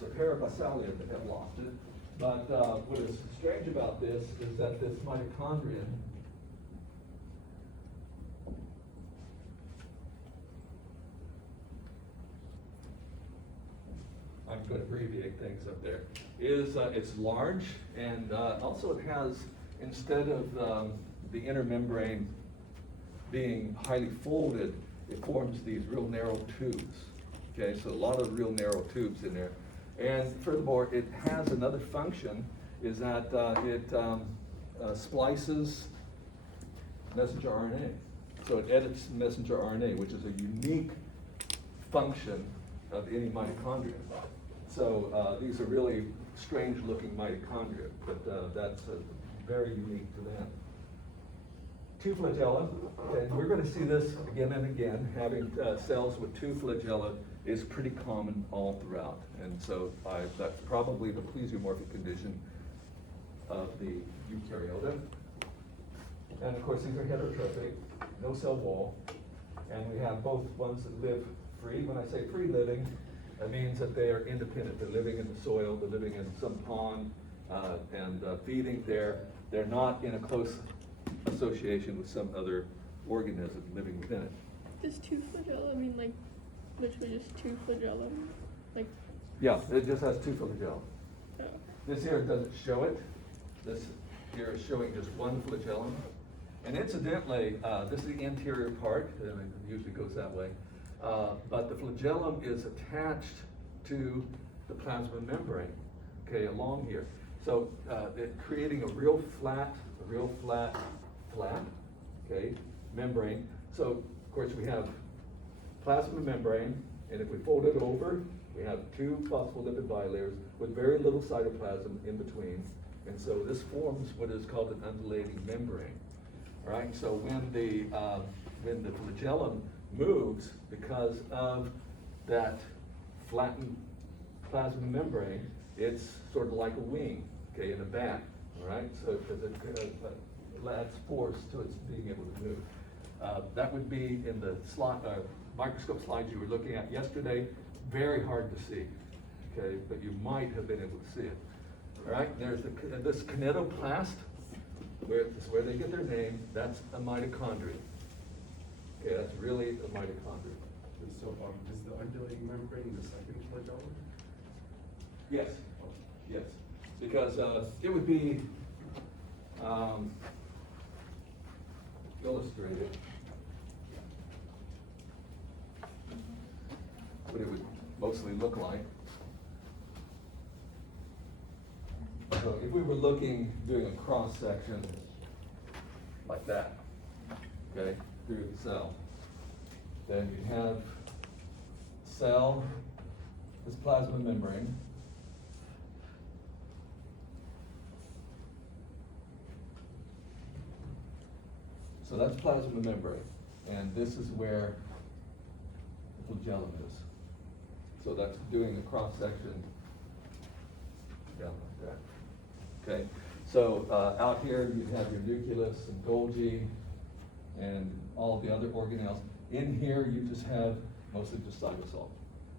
So Parabassalia that have lost it. But what is strange about this is that this mitochondrion I'm going to abbreviate things up there, is it's large, and also it has, instead of the inner membrane being highly folded, it forms these real narrow tubes. Okay, so a lot of real narrow tubes in there. And furthermore, it has another function, is that it splices messenger RNA. So it edits messenger RNA, which is a unique function of any mitochondria. So these are really strange looking mitochondria, but that's very unique to them. 2 flagella, and we're going to see this again and again. Having cells with 2 flagella is pretty common all throughout, and so that's probably the plesiomorphic condition of the eukaryota. And of course, these are heterotrophic, no cell wall, and we have both ones that live free. When I say free living, that means that they are independent. They're living in the soil, they're living in some pond, and feeding there. They're not in a close association with some other organism living within it. Just 2 flagella, I mean like literally just 2 flagella, like. Yeah, it just has 2 flagella. Oh. This here doesn't show it. This here is showing just 1 flagellum. And incidentally, this is the anterior part, and it usually goes that way. But the flagellum is attached to the plasma membrane, okay, along here. So creating a real flat, okay, membrane. So course, we have plasma membrane, and if we fold it over, we have two phospholipid bilayers with very little cytoplasm in between. And so this forms what is called an undulating membrane. All right, so when the flagellum moves because of that flattened plasma membrane, it's sort of like a wing, okay, in a bat, all right? So because it adds force to its being able to move. That would be in the microscope slides you were looking at yesterday. Very hard to see, okay, but you might have been able to see it. All right, there's this kinetoplast, where they get their name. That's a mitochondria. Okay, that's really a mitochondria. So, is the undulating membrane the second flagellum? Yes, yes, because it would be illustrated. What it would mostly look like. So if we were doing a cross section like that, okay, through the cell, then you'd have cell, this plasma membrane. So that's plasma membrane, and this is where the flagellum is. So that's doing a cross section down like that. Okay, so out here you have your nucleus and Golgi and all the other organelles. In here you just have mostly just cytosol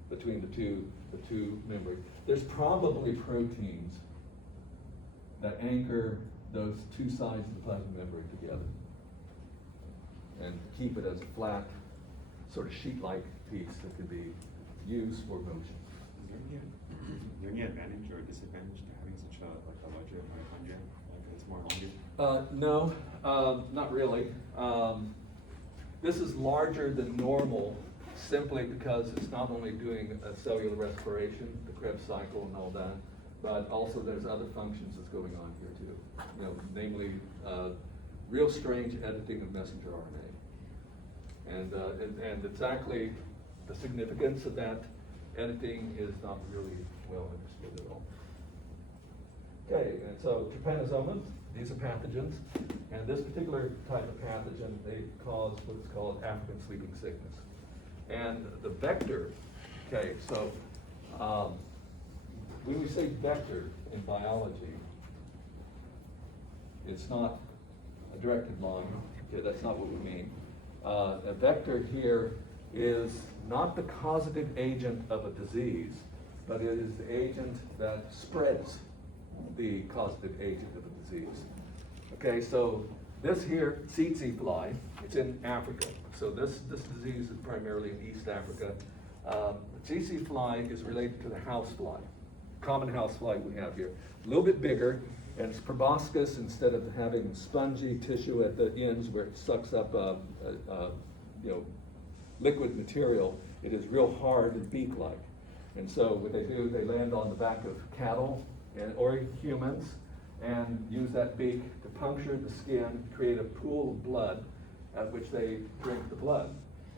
between the two membranes. There's probably proteins that anchor those two sides of the plasma membrane together and keep it as a flat, sort of sheet-like piece that could be used for motion. Is there any advantage or disadvantage to having such a larger mitochondria? Like it's more longer? No, not really. This is larger than normal simply because it's not only doing a cellular respiration, the Krebs cycle and all that, but also there's other functions that's going on here too. You know, namely, real strange editing of messenger RNA. And exactly the significance of that editing is not really well understood at all. Okay, and so trypanosoma, these are pathogens, and this particular type of pathogen, they cause what's called African sleeping sickness. And the vector, okay, so when we say vector in biology, it's not a directed line, okay, that's not what we mean. A vector here is not the causative agent of a disease, but it is the agent that spreads the causative agent of a disease. Okay, so this here, tsetse fly, it's in Africa. So this disease is primarily in East Africa. The tsetse fly is related to the housefly, common housefly we have here. A little bit bigger, and it's proboscis instead of having spongy tissue at the ends where it sucks up liquid material. It is real hard and beak-like. And so what they do, they land on the back of cattle or humans and use that beak to puncture the skin, create a pool of blood at which they drink the blood.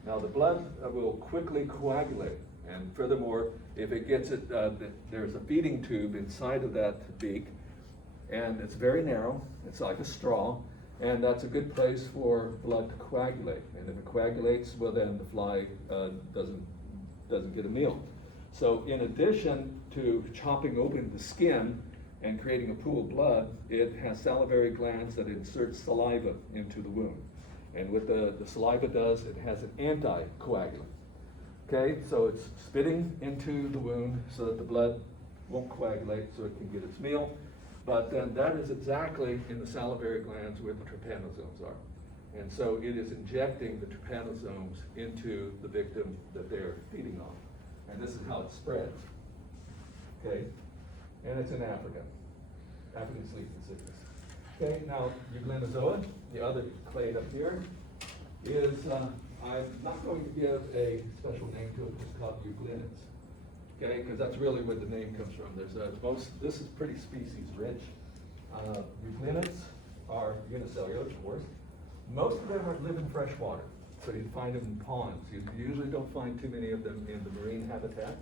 Now the blood will quickly coagulate, and furthermore, if it gets it, there's a feeding tube inside of that beak, and it's very narrow, it's like a straw, and that's a good place for blood to coagulate. And if it coagulates, well then the fly doesn't get a meal. So in addition to chopping open the skin and creating a pool of blood, it has salivary glands that insert saliva into the wound. And what the saliva does, it has an anticoagulant. Okay, so it's spitting into the wound so that the blood won't coagulate so it can get its meal. But then that is exactly in the salivary glands where the trypanosomes are. And so it is injecting the trypanosomes into the victim that they're feeding on. And this is how it spreads. Okay, and it's in Africa, African sleeping sickness. Okay, now euglenozoa, the other clade up here, is, I'm not going to give a special name to it, it's called euglenids. Okay, because that's really where the name comes from. This is pretty species rich. Euglenids are unicellular, of course. Most of them live in fresh water. So you find them in ponds. You usually don't find too many of them in the marine habitat.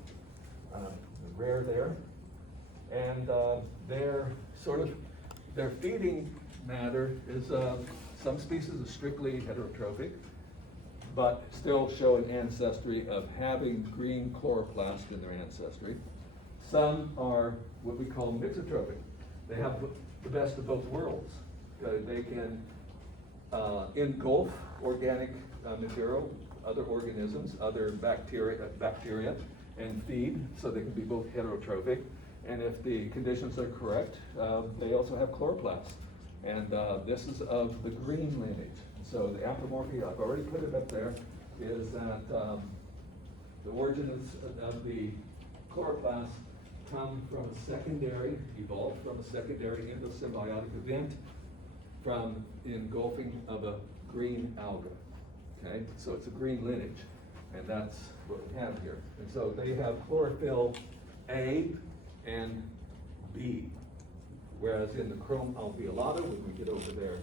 Rare there. And their their feeding matter is, some species are strictly heterotrophic, but still show an ancestry of having green chloroplast in their ancestry. Some are what we call mixotrophic. They have the best of both worlds. They can engulf organic material, other organisms, other bacteria, and feed, so they can be both heterotrophic. And if the conditions are correct, they also have chloroplasts. And this is of the green lineage. So the apomorphia, I've already put it up there, is that the origins of the chloroplasts come from a secondary, evolved from a secondary endosymbiotic event from engulfing of a green alga. Okay, so it's a green lineage, and that's what we have here. And so they have chlorophyll A and B, whereas in the chrome alveolata, when we get over there,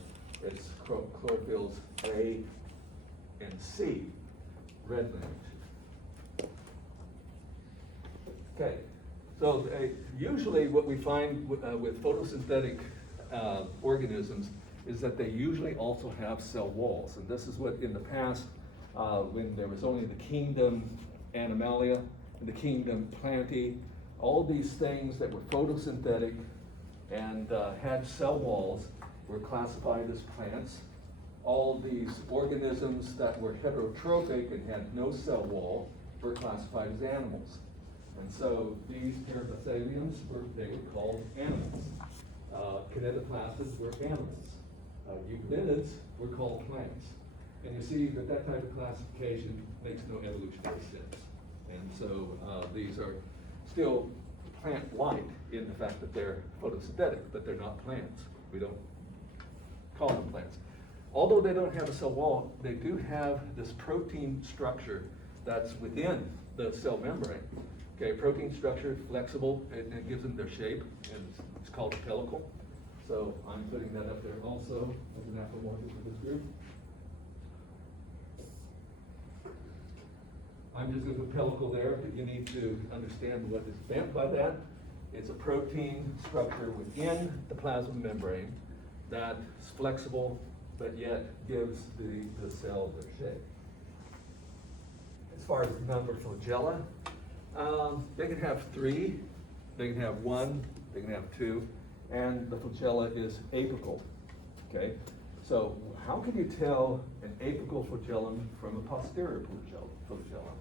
it's chlorophylls A and C, red lineage. Okay, so usually what we find with photosynthetic organisms is that they usually also have cell walls. And this is what in the past, when there was only the kingdom Animalia and the kingdom Plantae, all these things that were photosynthetic and had cell walls were classified as plants. All these organisms that were heterotrophic and had no cell wall were classified as animals. And so these Parabathalians they were called animals. Kinetoplastids were animals. Euglenids were called plants. And you see that that type of classification makes no evolutionary sense. And so these are still plant-like in the fact that they're photosynthetic, but they're not plants. We don't call them plants. Although they don't have a cell wall, they do have this protein structure that's within the cell membrane. Okay, protein structure, flexible, it gives them their shape, and it's called a pellicle. So I'm putting that up there also as an apomorphism of this group. I'm just going to put pellicle there, but you need to understand what is meant by that. It's a protein structure within the plasma membrane that's flexible, but yet gives the cell their shape. As far as the number of flagella, they can have 3, they can have 1, they can have 2, and the flagella is apical. Okay, so how can you tell an apical flagellum from a posterior flagellum?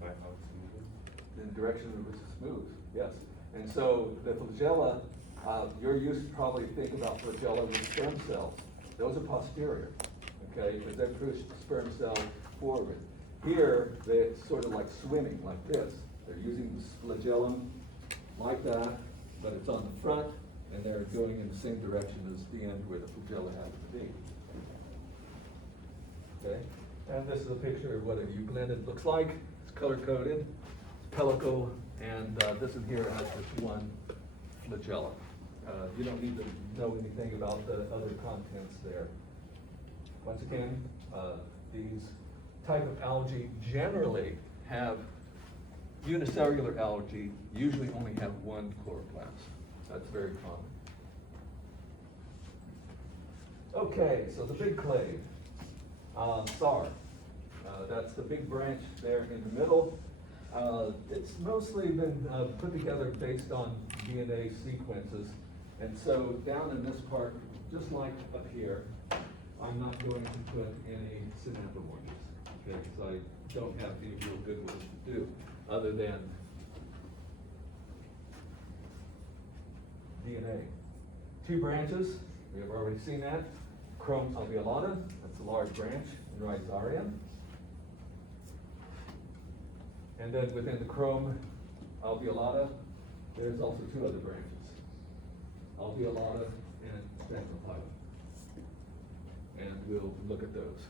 By how it's moving. In the direction in which it's smooth, yes. And so the flagella, you're used to probably think about flagella with sperm cells. Those are posterior, okay, because they push the sperm cell forward. Here, it's sort of like swimming, like this. They're using the flagellum like that, but it's on the front, and they're going in the same direction as the end where the flagella happens to be. Okay, and this is a picture of what a euglenid looks like. It's color-coded, it's pellicle, and this in here has just 1 flagella. You don't need to know anything about the other contents there. Once again, these type of algae generally have unicellular algae, usually only have 1 chloroplast. That's very common. Okay, so the big clade, SAR. That's the big branch there in the middle. It's mostly been put together based on DNA sequences. And so down in this part, just like up here, I'm not going to put any synaptomorphies, okay, because I don't have any real good ones to do, other than DNA. 2 branches, we have already seen that. Chrome alveolata, that's a large branch in Rhizaria. And then within the chrome alveolata, there's also 2 other branches, alveolata and staphylococcus. And we'll look at those.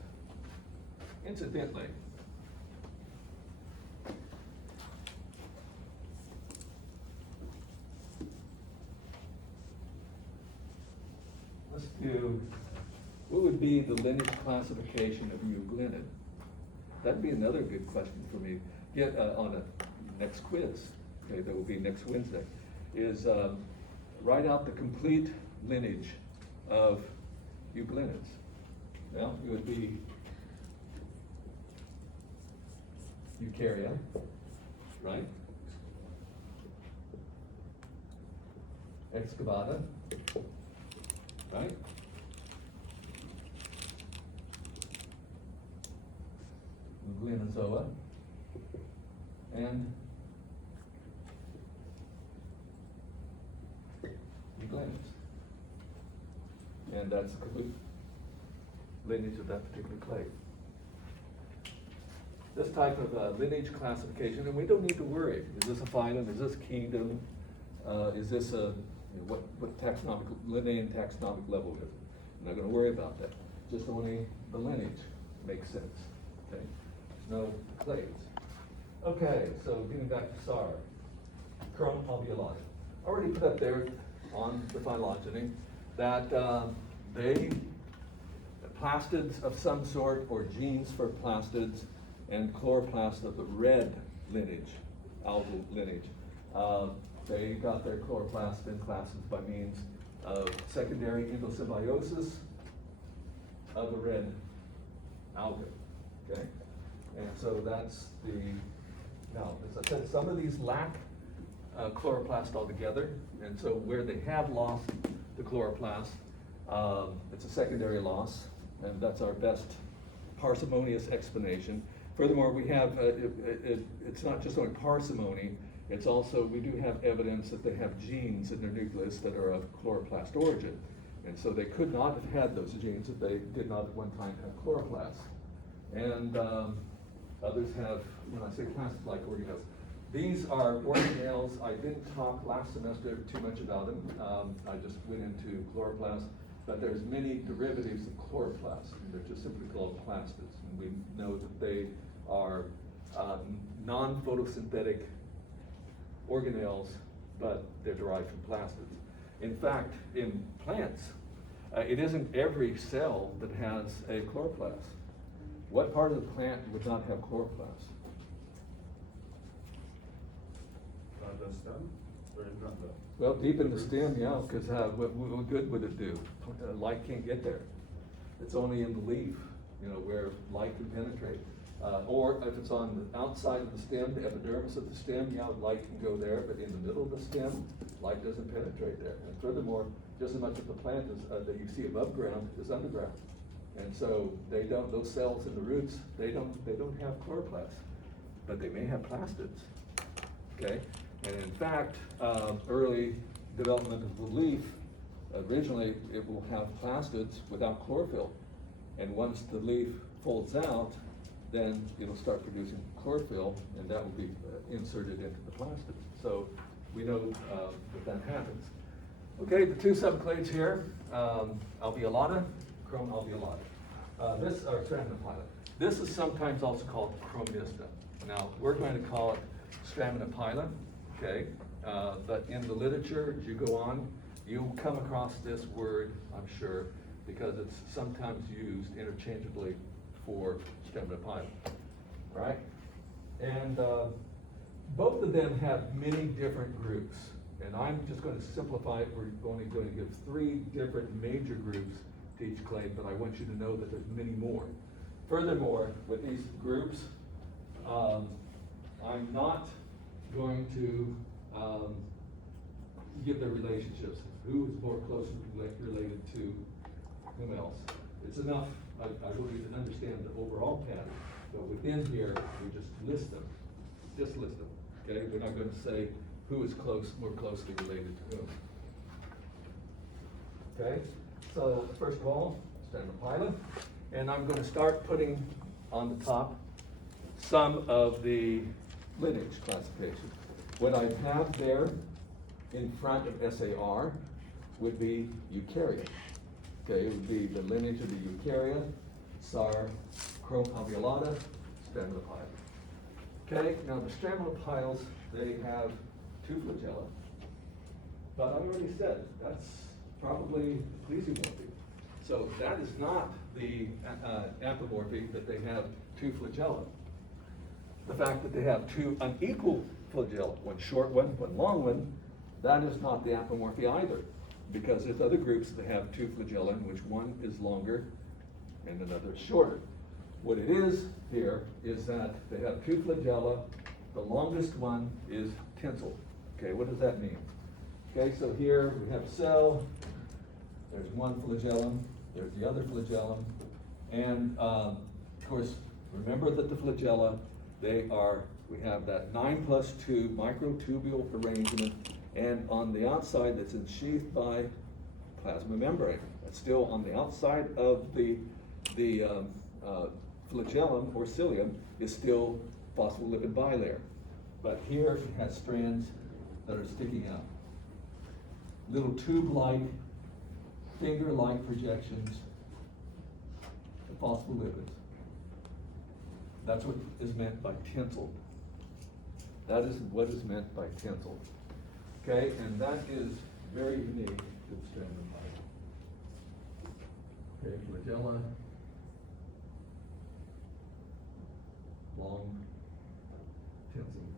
Incidentally, let's do What would be the lineage classification of euglenids? That'd be another good question for me, get, on a next quiz, okay, that will be next Wednesday, is, write out the complete lineage of euglenids. Well, it would be Eukarya, right? Excavata, right? Euglenozoa, and euglenids. And that's the complete lineage of that particular clade. This type of lineage classification, and we don't need to worry, is this a phylum, is this a kingdom, is this a, you know, what taxonomic, Linnaean taxonomic level is it? I'm not gonna worry about that, just only the lineage makes sense, okay? No clades. Okay, so getting back to SAR, Chrome obulata. Already put up there on the phylogeny that plastids of some sort, or genes for plastids, and chloroplasts of the red lineage, algal lineage. They got their chloroplasts in classes by means of secondary endosymbiosis of the red alga, okay? And so that's the, now, as I said, some of these lack chloroplast altogether, and so where they have lost the chloroplast, it's a secondary loss, and that's our best parsimonious explanation. Furthermore, we have, it's not just only parsimony, it's also, we do have evidence that they have genes in their nucleus that are of chloroplast origin. And so they could not have had those genes if they did not at one time have chloroplasts. And others have, when I say plastid-like organelles, these are organelles. I didn't talk last semester too much about them. I just went into chloroplasts, but there's many derivatives of chloroplasts. They're just simply called plastids. And we know that they are non-photosynthetic organelles, but they're derived from plastids. In fact, in plants, it isn't every cell that has a chloroplast. What part of the plant would not have chloroplast? The stem, or not the? Well, deep in the stem, yeah, because what good would it do? Light can't get there. It's only in the leaf, you know, where light can penetrate. Or if it's on the outside of the stem, the epidermis of the stem, yeah, light can go there, but in the middle of the stem, light doesn't penetrate there. And furthermore, just as much of the plant is, that you see above ground is underground. And so they don't, those cells in the roots, they don't have chloroplasts, but they may have plastids, okay? And in fact, early development of the leaf, originally it will have plastids without chlorophyll. And once the leaf folds out, then it'll start producing chlorophyll, and that will be inserted into the plastids. So we know that happens. Okay, the two subclades here, alveolata, chrome alveolata. This are Straminophila. This is sometimes also called chromista. Now, we're going to call it Straminophila, okay? But in the literature, as you go on, you'll come across this word, I'm sure, because it's sometimes used interchangeably for Straminophila, right? And both of them have many different groups. And I'm just going to simplify it. We're only going to give 3 different major groups to each clade, but I want you to know that there's many more. Furthermore, with these groups, I'm not going to give their relationships. Who is more closely related to whom else? It's enough, I want you to understand the overall pattern, but within here, we just list them. Just list them, okay? We're not going to say who is more closely related to whom. Okay, so first of all, Straminophila, and I'm going to start putting on the top some of the lineage classification. What I have there in front of SAR would be Eukarya. Okay, it would be the lineage of the Eukarya, SAR, chrome alveolata, Straminophila. Okay, now the Straminophils, they have 2 flagella, but I already said that's probably plesiomorphy. So that is not the apomorphy that they have two flagella. The fact that they have two unequal flagella, one short one long one, that is not the apomorphy either. Because there's other groups that have two flagella in which one is longer and another is shorter. What it is here is that they have two flagella, the longest one is tensile. Okay, what does that mean? Okay, so here we have cell, there's one flagellum, there's the other flagellum, and of course, remember that the flagella, we have that 9+2 microtubule arrangement, and on the outside that's ensheathed by plasma membrane. That's still on the outside of the flagellum or cilium is still phospholipid bilayer. But here it has strands that are sticking out. Little tube-like, finger-like projections of phospholipids. That's what is meant by tensile. That is what is meant by tensile. Okay, and that is very unique to the stranded fiber. Okay, flagella, long tensile.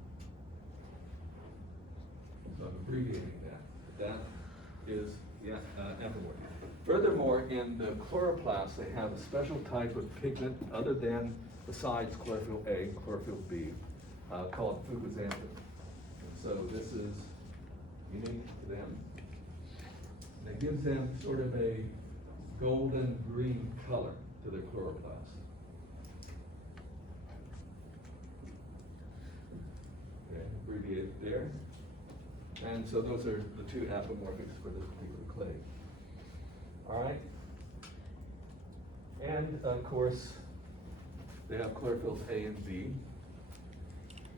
So I'm abbreviating that. That is the apomorphy. Furthermore, in the chloroplasts, they have a special type of pigment other than, besides chlorophyll A and chlorophyll B, called fucoxanthin. And so this is unique to them. And it gives them sort of a golden green color to their chloroplasts. Okay, abbreviate there. And so those are the two apomorphics for this particular clade. All right? And of course, they have chlorophylls A and B,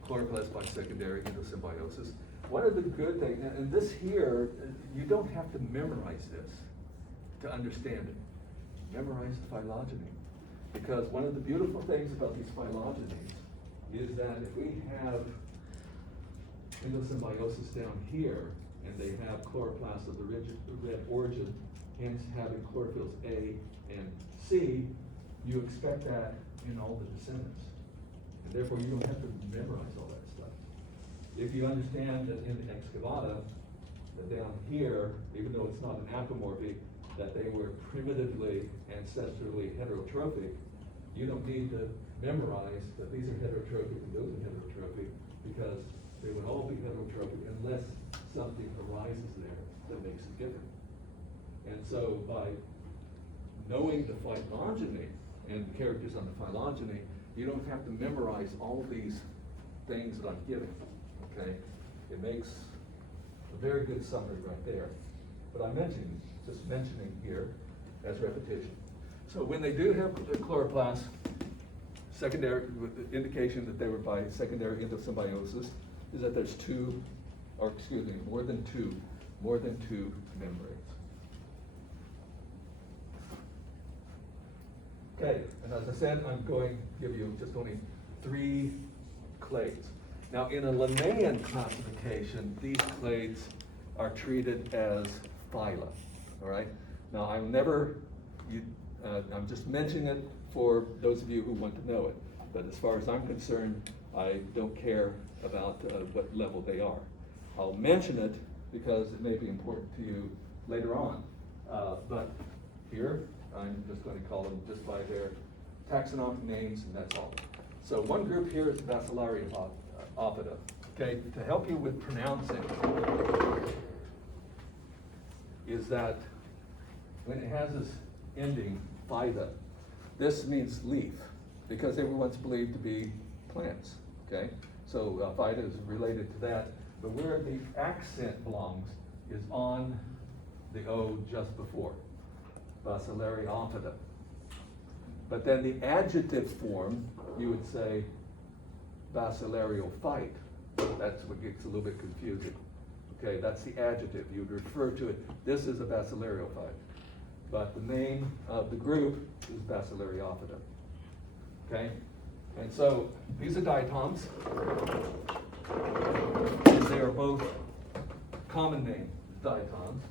chloroplasts by secondary endosymbiosis. One of the good things, and this here, you don't have to memorize this to understand it. Memorize the phylogeny. Because one of the beautiful things about these phylogenies is that if we have endosymbiosis down here, and they have chloroplasts of the red origin, hence having chlorophylls A and C, you expect that in all the descendants. And therefore, you don't have to memorize all that stuff. If you understand that in the excavata, that down here, even though it's not an apomorphy, that they were primitively, ancestrally heterotrophic, you don't need to memorize that these are heterotrophic and those are heterotrophic, because they would all be heterotrophic unless something arises there that makes it different. And so by knowing the phylogeny and the characters on the phylogeny, you don't have to memorize all these things that I'm giving, okay? It makes a very good summary right there. But I'm just mentioning here as repetition. So when they do have the chloroplasts, secondary, with the indication that they were by secondary endosymbiosis, is that there's more than two membranes. Okay, and as I said, I'm going to give you just only 3 clades. Now, in a Linnaean classification, these clades are treated as phyla, all right? Now, I'm just mentioning it for those of you who want to know it, but as far as I'm concerned, I don't care about what level they are. I'll mention it because it may be important to you later on, but here, I'm just going to call them just by their taxonomic names, and that's all. So one group here is Bacillarium opida. Okay, to help you with pronouncing, is that when it has this ending, phyta, this means leaf, because they were once believed to be plants, okay? So phyta is related to that, but where the accent belongs is on the O just before. Bacillariophyta. But then the adjective form, you would say bacillariophyte. That's what gets a little bit confusing. Okay, that's the adjective. You would refer to it, this is a bacillariophyte. But the name of the group is Bacillariophyta. Okay? And so these are diatoms. And they are both common name diatoms.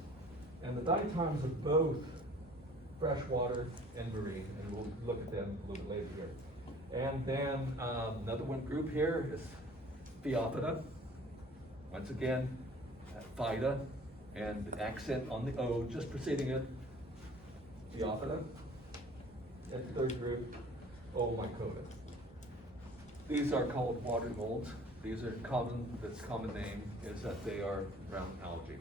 And the diatoms of both freshwater and marine, and we'll look at them a little bit later here. And then, another one group here is Phaeophyta. Once again, Phyta, and the accent on the O, just preceding it, Phaeophyta. And the third group, Mycota. These are called water molds. These are that's common name is that they are brown algae.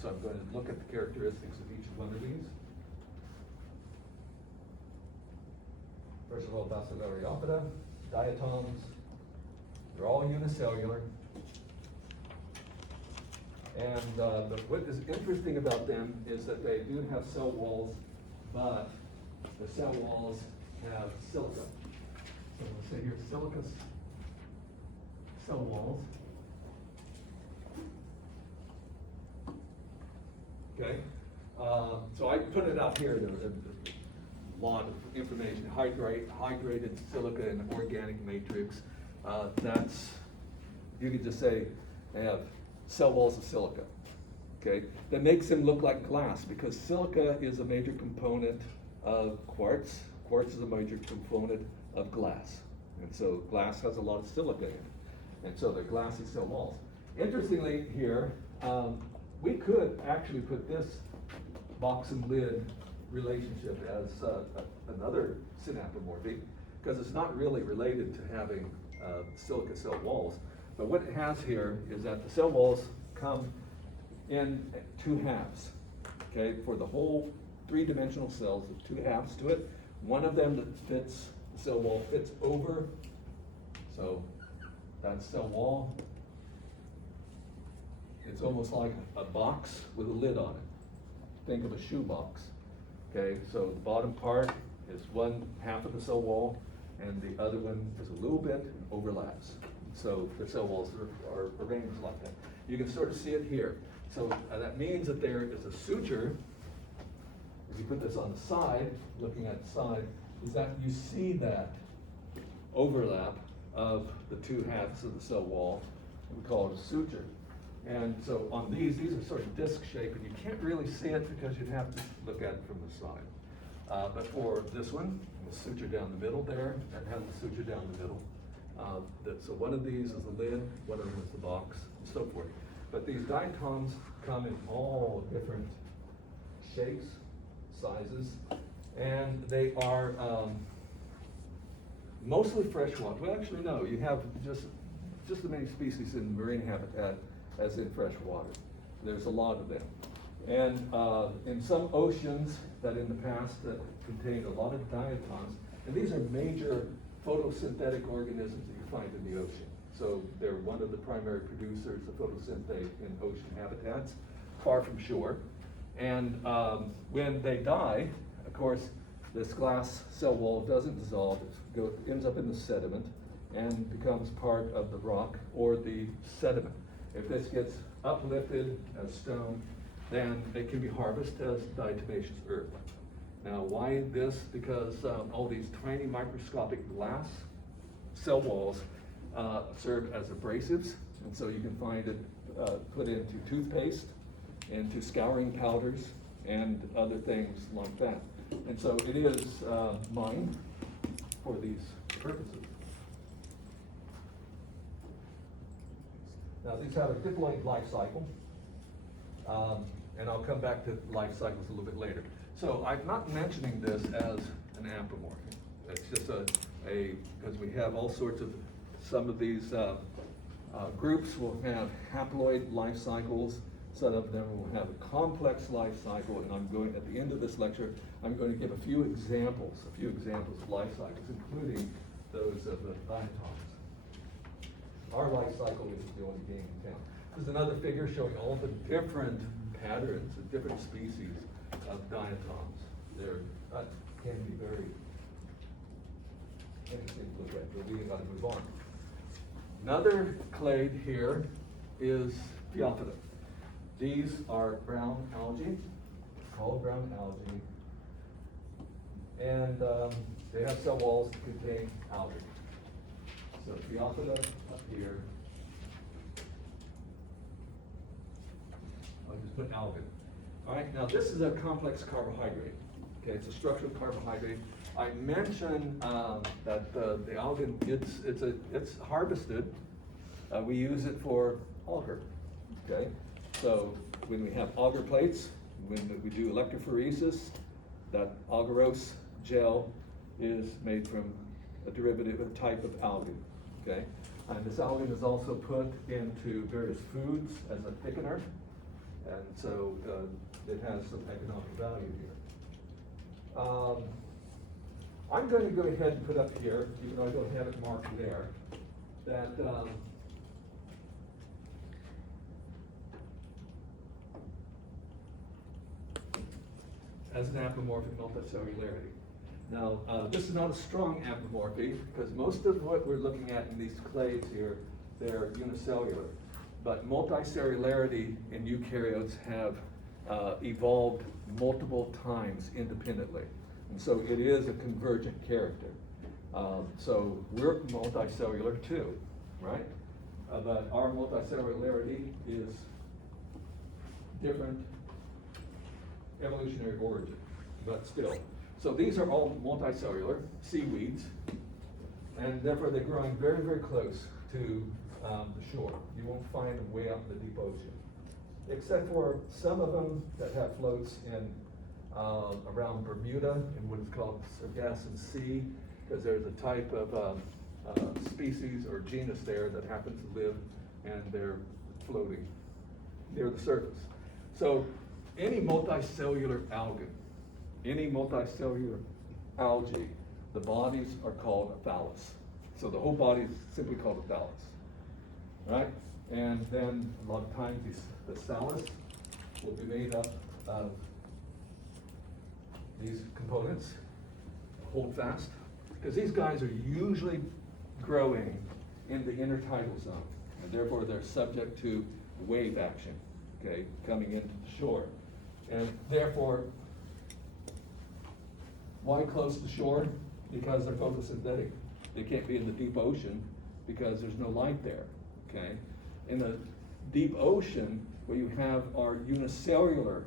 So I'm going to look at the characteristics of each one of these. First of all, Basilariophita, diatoms. They're all unicellular. And what is interesting about them is that they do have cell walls, but the cell walls have silica. So we'll say here silica cell walls. Okay, so I put it out here. There's a lot of information. Hydrated silica and organic matrix. That's, you could just say they have cell walls of silica. Okay, that makes them look like glass because silica is a major component of quartz. Quartz is a major component of glass, and so glass has a lot of silica in it, and so they're glassy cell walls. Interestingly, here we could actually put this box and lid relationship as another synapomorphy because it's not really related to having silica cell walls. But what it has here is that the cell walls come in two halves, okay? For the whole three-dimensional cells, there's two halves to it. One of them that fits, the cell wall fits over, so that's cell wall. It's almost like a box with a lid on it. Think of a shoe box, okay? So the bottom part is one half of the cell wall, and the other one is a little bit and overlaps. So the cell walls are arranged like that. You can sort of see it here. So that means that there is a suture. If you put this on the side, looking at the side, is that you see that overlap of the two halves of the cell wall. We call it a suture. And so on these are sort of disc shaped, and you can't really see it because you'd have to look at it from the side. But for this one, the suture down the middle there, and has the suture down the middle. So one of these is the lid, one of them is the box, and so forth. But these diatoms come in all different shapes, sizes, and they are mostly freshwater. Well, actually, no. You have just as many species in marine habitat as in freshwater. There's a lot of them. And in some oceans that in the past contained a lot of diatoms, and these are major photosynthetic organisms that you find in the ocean. So they're one of the primary producers of photosynthate in ocean habitats, far from shore. And when they die, of course, this glass cell wall doesn't dissolve, it ends up in the sediment and becomes part of the rock or the sediment. If this gets uplifted as stone, then it can be harvested as diatomaceous earth. Now, why this? Because all these tiny microscopic glass cell walls serve as abrasives, and so you can find it put into toothpaste, into scouring powders, and other things like that. And so it is mined for these purposes. Now, these have a diploid life cycle, and I'll come back to life cycles a little bit later. So I'm not mentioning this as an apomorph. It's just because we have all sorts of, some of these groups will have haploid life cycles, some of them will have a complex life cycle, and I'm going, at the end of this lecture, I'm going to give a few examples of life cycles, including those of the diatoms. Our life cycle is the only game in town. There's another figure showing all the different patterns of different species of diatoms. That can be very interesting to look at, but we got to move on. Another clade here is Phaeophyta. These are brown algae, called brown algae, and they have cell walls that contain algae. So Phaeophyta up here. I'll just put algae. All right, now this is a complex carbohydrate. Okay, it's a structural carbohydrate. I mentioned that the algae, it's harvested. We use it for agar. Okay, so when we have agar plates, when we do electrophoresis, that agarose gel is made from a derivative, a type of algae. Okay, and this algae is also put into various foods as a thickener, and so it has some economic value here. I'm going to go ahead and put up here, even though I don't have it marked there, that as an apomorphic multicellularity. Now, this is not a strong apomorphy, because most of what we're looking at in these clades here, they're unicellular. But multicellularity in eukaryotes have evolved multiple times independently. And so it is a convergent character. So we're multicellular too, right? But our multicellularity is different evolutionary origin, but still. So these are all multicellular seaweeds, and therefore they're growing very, very close to the shore. You won't find them way out in the deep ocean, except for some of them that have floats in around Bermuda in what is called Sargasso Sea, because there's a type of species or genus there that happens to live, and they're floating near the surface. So any multicellular algae, any multicellular algae, the bodies are called a thallus. So the whole body is simply called a thallus, right? And then a lot of times the thallus will be made up of these components, hold fast, because these guys are usually growing in the intertidal zone, and therefore they're subject to wave action, okay, coming into the shore. And therefore, why close to shore? Because they're photosynthetic. They can't be in the deep ocean because there's no light there, okay? In the deep ocean, what you have are unicellular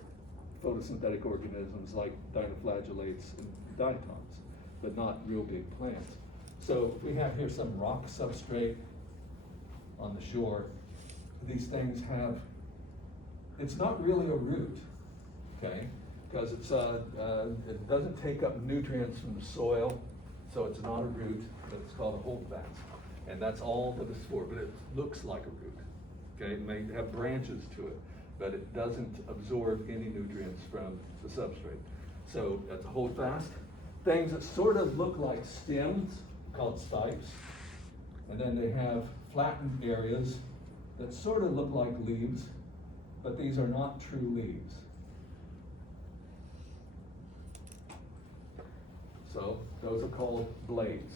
photosynthetic organisms like dinoflagellates and diatoms, but not real big plants. So we have here some rock substrate on the shore. These things have, it's not really a root, okay? Because it's it doesn't take up nutrients from the soil, so it's not a root, but it's called a holdfast. And that's all that it's for, but it looks like a root, okay? It may have branches to it, but it doesn't absorb any nutrients from the substrate. So that's a holdfast. Things that sort of look like stems, called stipes, and then they have flattened areas that sort of look like leaves, but these are not true leaves. So those are called blades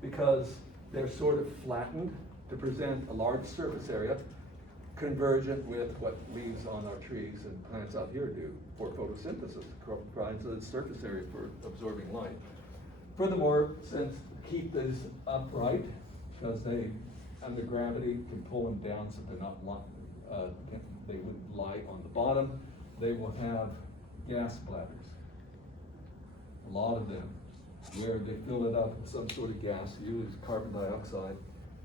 because they're sort of flattened to present a large surface area convergent with what leaves on our trees and plants out here do for photosynthesis, provides a surface area for absorbing light. Furthermore, since keep these upright, because they, under gravity, can pull them down so they're not, they wouldn't lie on the bottom, they will have gas bladders. A lot of them, where they fill it up with some sort of gas, usually carbon dioxide,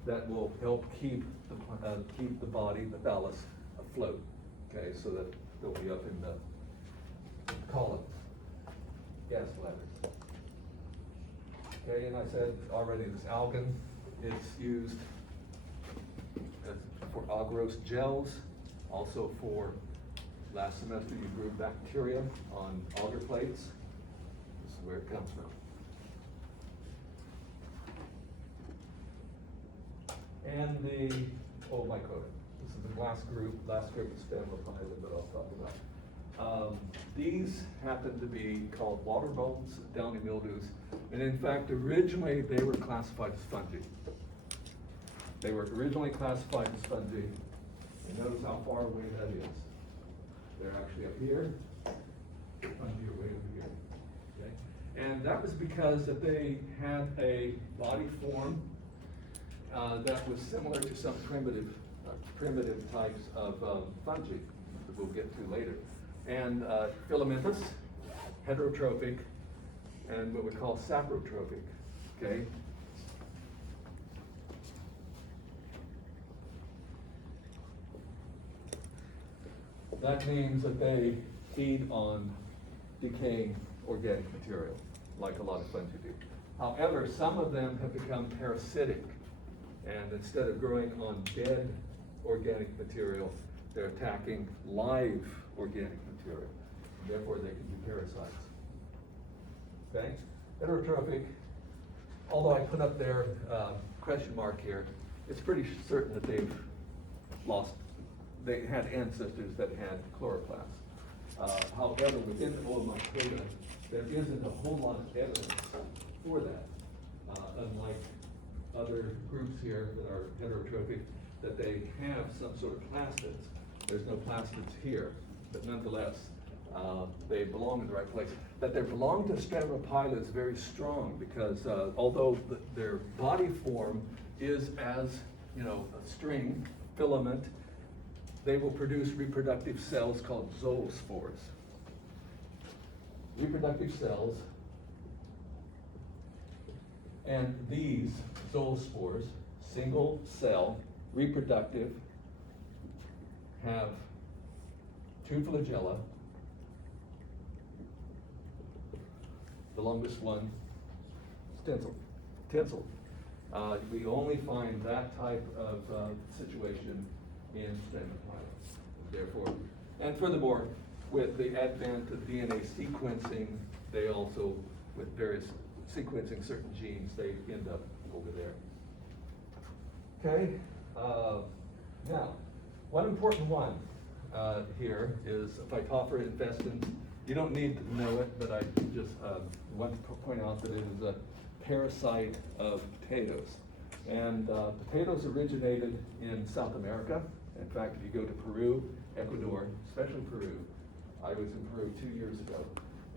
that will help keep the body, the thallus, afloat. Okay, so that they'll be up in the column, gas bladders. Okay, and I said already this algin is used for agarose gels, also for last semester you grew bacteria on agar plates. This is where it comes from. And the microbiota. This is the last group is Phanerophyllum that I'll talk about. These happen to be called water moles, downy mildews, and in fact, originally they were classified as fungi. They were originally classified as fungi, and notice how far away that is. They're actually up here, fungi are way over here, okay? And that was because that they had a body form that was similar to some primitive types of fungi that we'll get to later. And filamentous heterotrophic, and what we call saprotrophic, okay? That means that they feed on decaying organic material, like a lot of fungi do. However, some of them have become parasitic, and instead of growing on dead organic material, they're attacking live organic material. Therefore, they can be parasites. Okay? Heterotrophic, although I put up their question mark here, it's pretty certain that they had ancestors that had chloroplasts. However, within the Oomycota, there isn't a whole lot of evidence for that, unlike other groups here that are heterotrophic, that they have some sort of plastids. There's no plastids here, but nonetheless, they belong in the right place. That they belong to Stratohepila is very strong because although their body form is as, a string, filament, they will produce reproductive cells called zoospores. Reproductive cells, and these zoospores, single cell, reproductive, have two flagella. The longest one is tinsel. We only find that type of situation in Stratohepila. Therefore, and furthermore, with the advent of DNA sequencing, they also, with various sequencing certain genes, they end up over there. Okay, now, one important one here is Phytophthora infestans. You don't need to know it, but I just want to point out that it is a parasite of potatoes. And potatoes originated in South America. In fact, if you go to Peru, Ecuador, especially Peru, I was in Peru 2 years ago,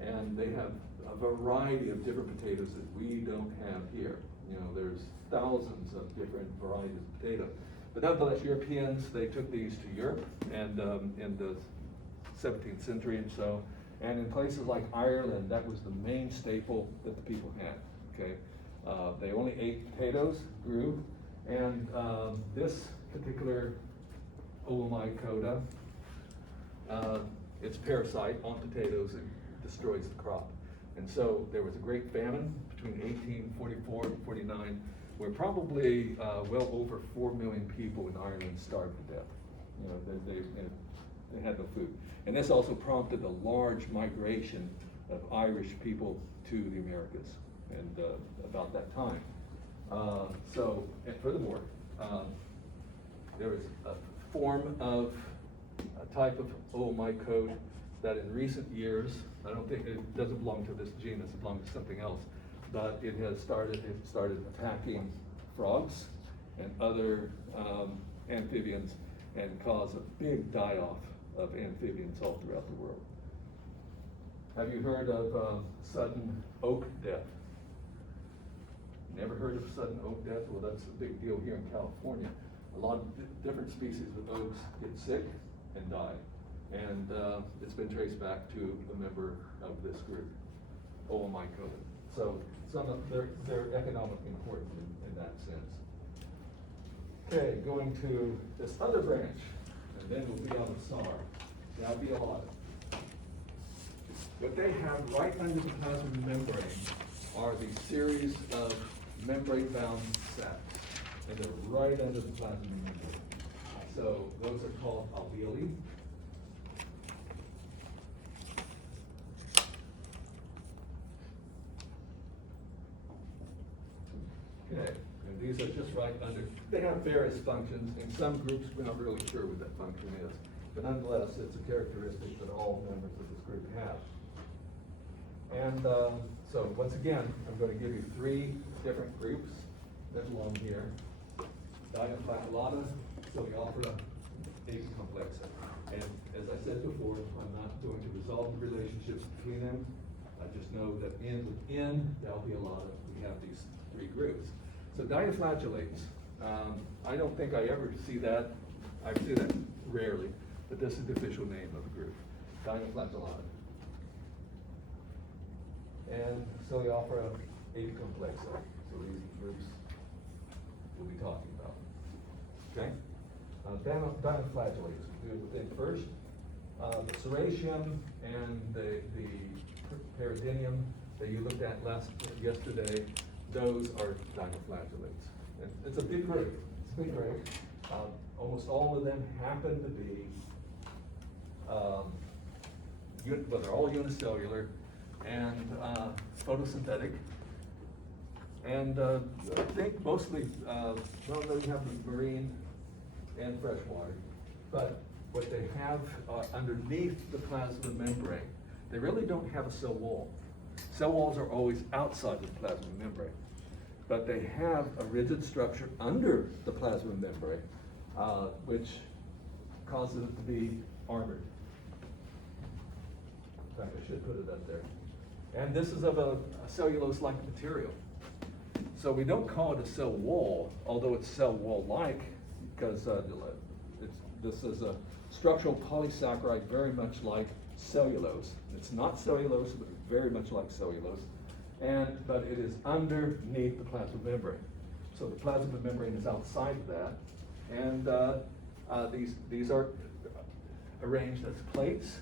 and they have a variety of different potatoes that we don't have here. There's thousands of different varieties of potato. But nonetheless, Europeans, they took these to Europe, and in the 17th century and so, and in places like Ireland, that was the main staple that the people had, okay? They only ate potatoes, grew, and this particular Oomycota, it's parasite on potatoes and destroys the crop. And so there was a great famine between 1844 and 49, where probably well over 4 million people in Ireland starved to death. They had no food. And this also prompted a large migration of Irish people to the Americas, and about that time. And furthermore, there was a form of a type of Oomycota that in recent years, I don't think it doesn't belong to this genus, it belongs to something else, but it started attacking frogs and other amphibians and caused a big die-off of amphibians all throughout the world. Have you heard of sudden oak death? Never heard of sudden oak death? Well, that's a big deal here in California. A lot of different species of oaks get sick and die. And it's been traced back to a member of this group, Oomycota. So they're economically important in that sense. Okay, going to this other branch, and then we'll be on the SAR. That'll be a lot. What they have right under the plasma membrane are these series of membrane-bound sacs, and they're right under the plasma membrane. So those are called alveoli. Okay, and these are just right under. They have various functions. In some groups, we're not really sure what that function is, but nonetheless, it's a characteristic that all members of this group have. And so once again, I'm going to give you 3 different groups that belong here. Dinoflagellata, Coleophora, Acomplexa. And as I said before, I'm not going to resolve the relationships between them. I just know that within the Alveolata, we have these 3 groups. So dinoflagellates, I don't think I ever see that. I see that rarely, but this is the official name of the group, Dinoflagellata. and Coleophora apicomplexa. So these groups we'll be talking about. Okay? Dinoflagellates, we'll do it first. The serratium and the peridium that you looked at yesterday, those are dinoflagellates. And it's a big group. It's a big group. Almost all of them happen to be, well, they're all unicellular and photosynthetic. And I think mostly, well, they have marine and freshwater. But what they have underneath the plasma membrane, they really don't have a cell wall. Cell walls are always outside of the plasma membrane. But they have a rigid structure under the plasma membrane, which causes it to be armored. In fact, I should put it up there. And this is of a cellulose-like material. So we don't call it a cell wall, although it's cell wall-like, because this is a structural polysaccharide very much like cellulose. It's not cellulose, but very much like cellulose. But it is underneath the plasma membrane. So the plasma membrane is outside of that. And these are arranged as plates,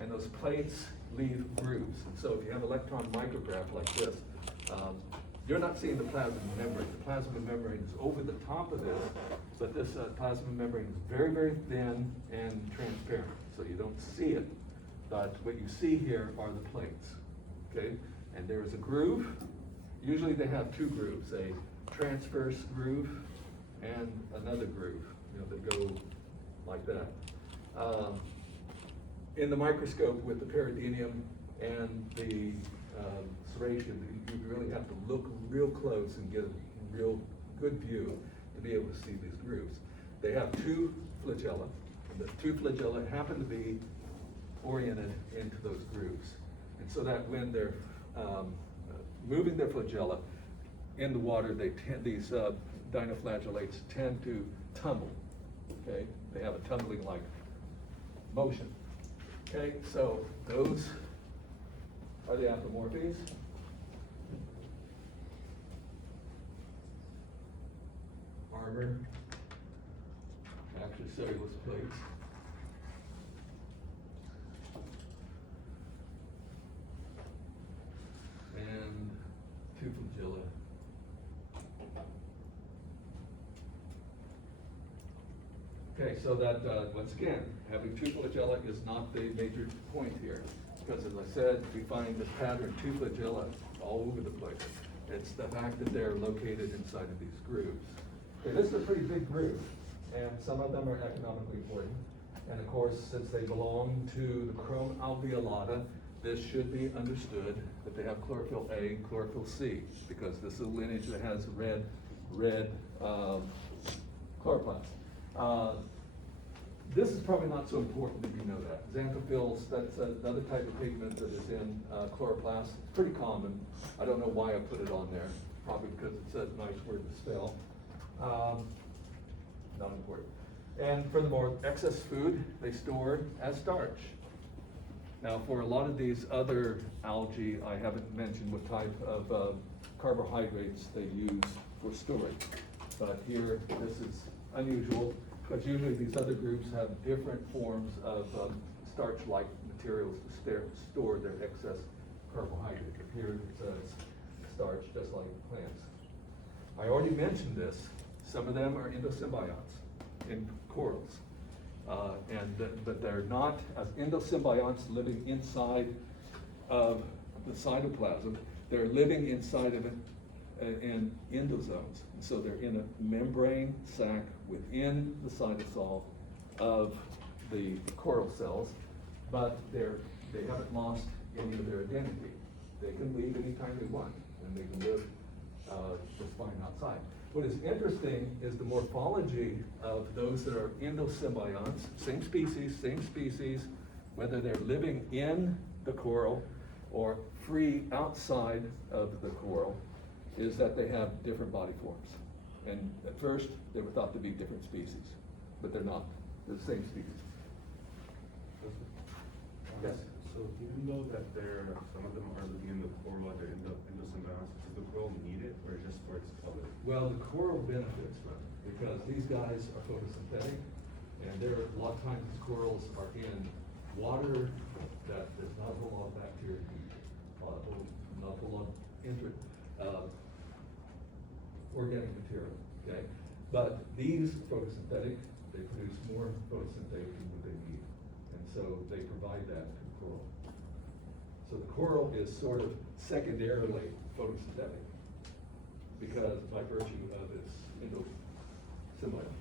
and those plates leave grooves. And so if you have electron micrograph like this, you're not seeing the plasma membrane. The plasma membrane is over the top of this, but this plasma membrane is very, very thin and transparent, so you don't see it. But what you see here are the plates, okay? And there is a groove. Usually they have two grooves, a transverse groove and another groove, that go like that. In the microscope with the peridium and the serration, you really have to look real close and get a real good view to be able to see these grooves. They have two flagella, and the two flagella happen to be oriented into those grooves. And so that when they're moving their flagella in the water, these dinoflagellates tend to tumble, okay? They have a tumbling-like motion. Okay, so those are the apomorphes. Armor, actually cellulose plates. And two flagella. Okay, so that, once again, having two flagella is not the major point here. Because as I said, we find this pattern, two flagella, all over the place. It's the fact that they're located inside of these grooves. Okay, this is a pretty big groove, and some of them are economically important. And of course, since they belong to the chrome alveolata, this should be understood that they have chlorophyll A and chlorophyll C, because this is a lineage that has red chloroplast. This is probably not so important that you know that. Xanthophylls, that's another type of pigment that is in chloroplast. It's pretty common. I don't know why I put it on there. Probably because it's a nice word to spell. Not important. And furthermore, excess food they store as starch. Now, for a lot of these other algae, I haven't mentioned what type of carbohydrates they use for storage. But here, this is unusual, because usually these other groups have different forms of starch-like materials to store their excess carbohydrate. Here, it's starch, just like plants. I already mentioned this. Some of them are endosymbionts in corals. But they're not as endosymbionts living inside of the cytoplasm. They're living inside of it in endosomes. So they're in a membrane sac within the cytosol of the coral cells, but they haven't lost any of their identity. They can leave anytime they want, and they can live just fine outside. What is interesting is the morphology of those that are endosymbionts, same species, whether they're living in the coral or free outside of the coral, is that they have different body forms. And at first, they were thought to be different species, but they're not. They're the same species. Yes? So Even though that some of them are living in the coral or they're in the symbiosis, does the coral need it or just for its color? Well, the coral benefits from it, because these guys are photosynthetic, and a lot of times these corals are in water that there's not a whole lot of bacteria, not a whole lot of organic material, okay? But these photosynthetic, they produce more photosynthetic than what they need, and so they provide that to the coral. So the coral is sort of secondarily photosynthetic, because by virtue of its endosymbiosis.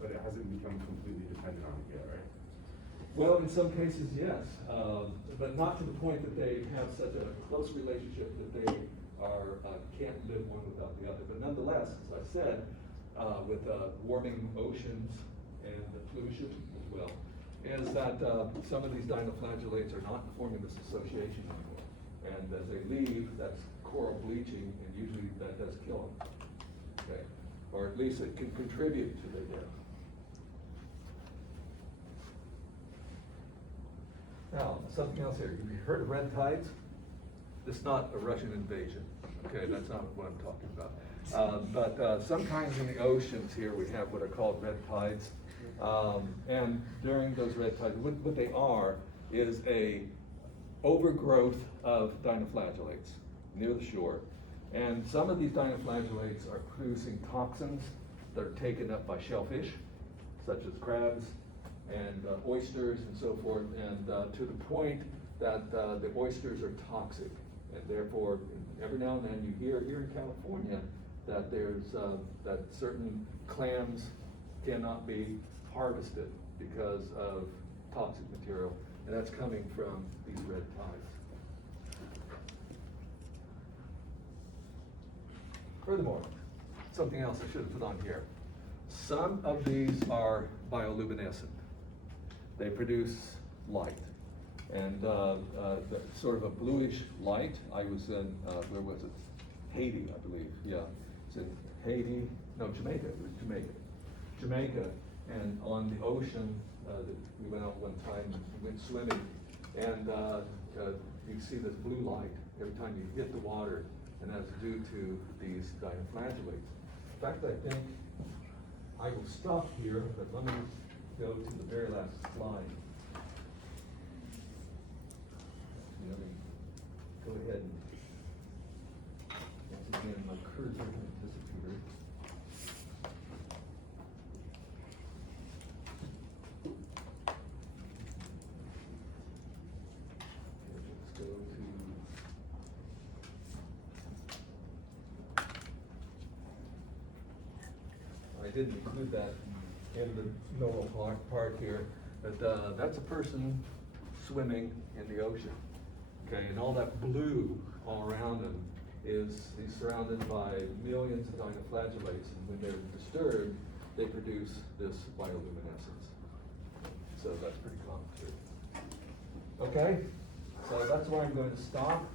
But it hasn't become completely dependent on it yet, right? Well, in some cases, yes, but not to the point that they have such a close relationship that they can't live one without the other. But nonetheless, as I said, with warming oceans and the pollution as well, is that some of these dinoflagellates are not forming this association anymore. And as they leave, that's coral bleaching, and usually that does kill them. Okay, or at least it can contribute to their death. Now, something else here. Have you heard of red tides? It's not a Russian invasion. Okay, that's not what I'm talking about. But sometimes in the oceans here we have what are called red tides. And during those red tides, what they are is a overgrowth of dinoflagellates near the shore. And some of these dinoflagellates are producing toxins that are taken up by shellfish, such as crabs and oysters and so forth, and to the point that the oysters are toxic. And therefore, every now and then you hear here in California that there's that certain clams cannot be harvested because of toxic material, and that's coming from these red tides. Furthermore, something else I should have put on here. Some of these are bioluminescent. They produce light, and sort of a bluish light. I was in, where was it? Haiti, I believe, yeah. It's in Haiti, no, Jamaica, it was Jamaica. Jamaica, and on the ocean, we went out one time, we went swimming, and you see this blue light every time you hit the water, and that's due to these dinoflagellates. In fact, I think I will stop here, but let me go to the very last slide. Let me go ahead and, once again, my cursor has disappeared. Okay, let's go to, I didn't include that in the normal part here, but that's a person swimming in the ocean. Okay, and all that blue all around him is he's surrounded by millions of dinoflagellates, and when they're disturbed, they produce this bioluminescence. So that's pretty common too. Okay, so that's where I'm going to stop.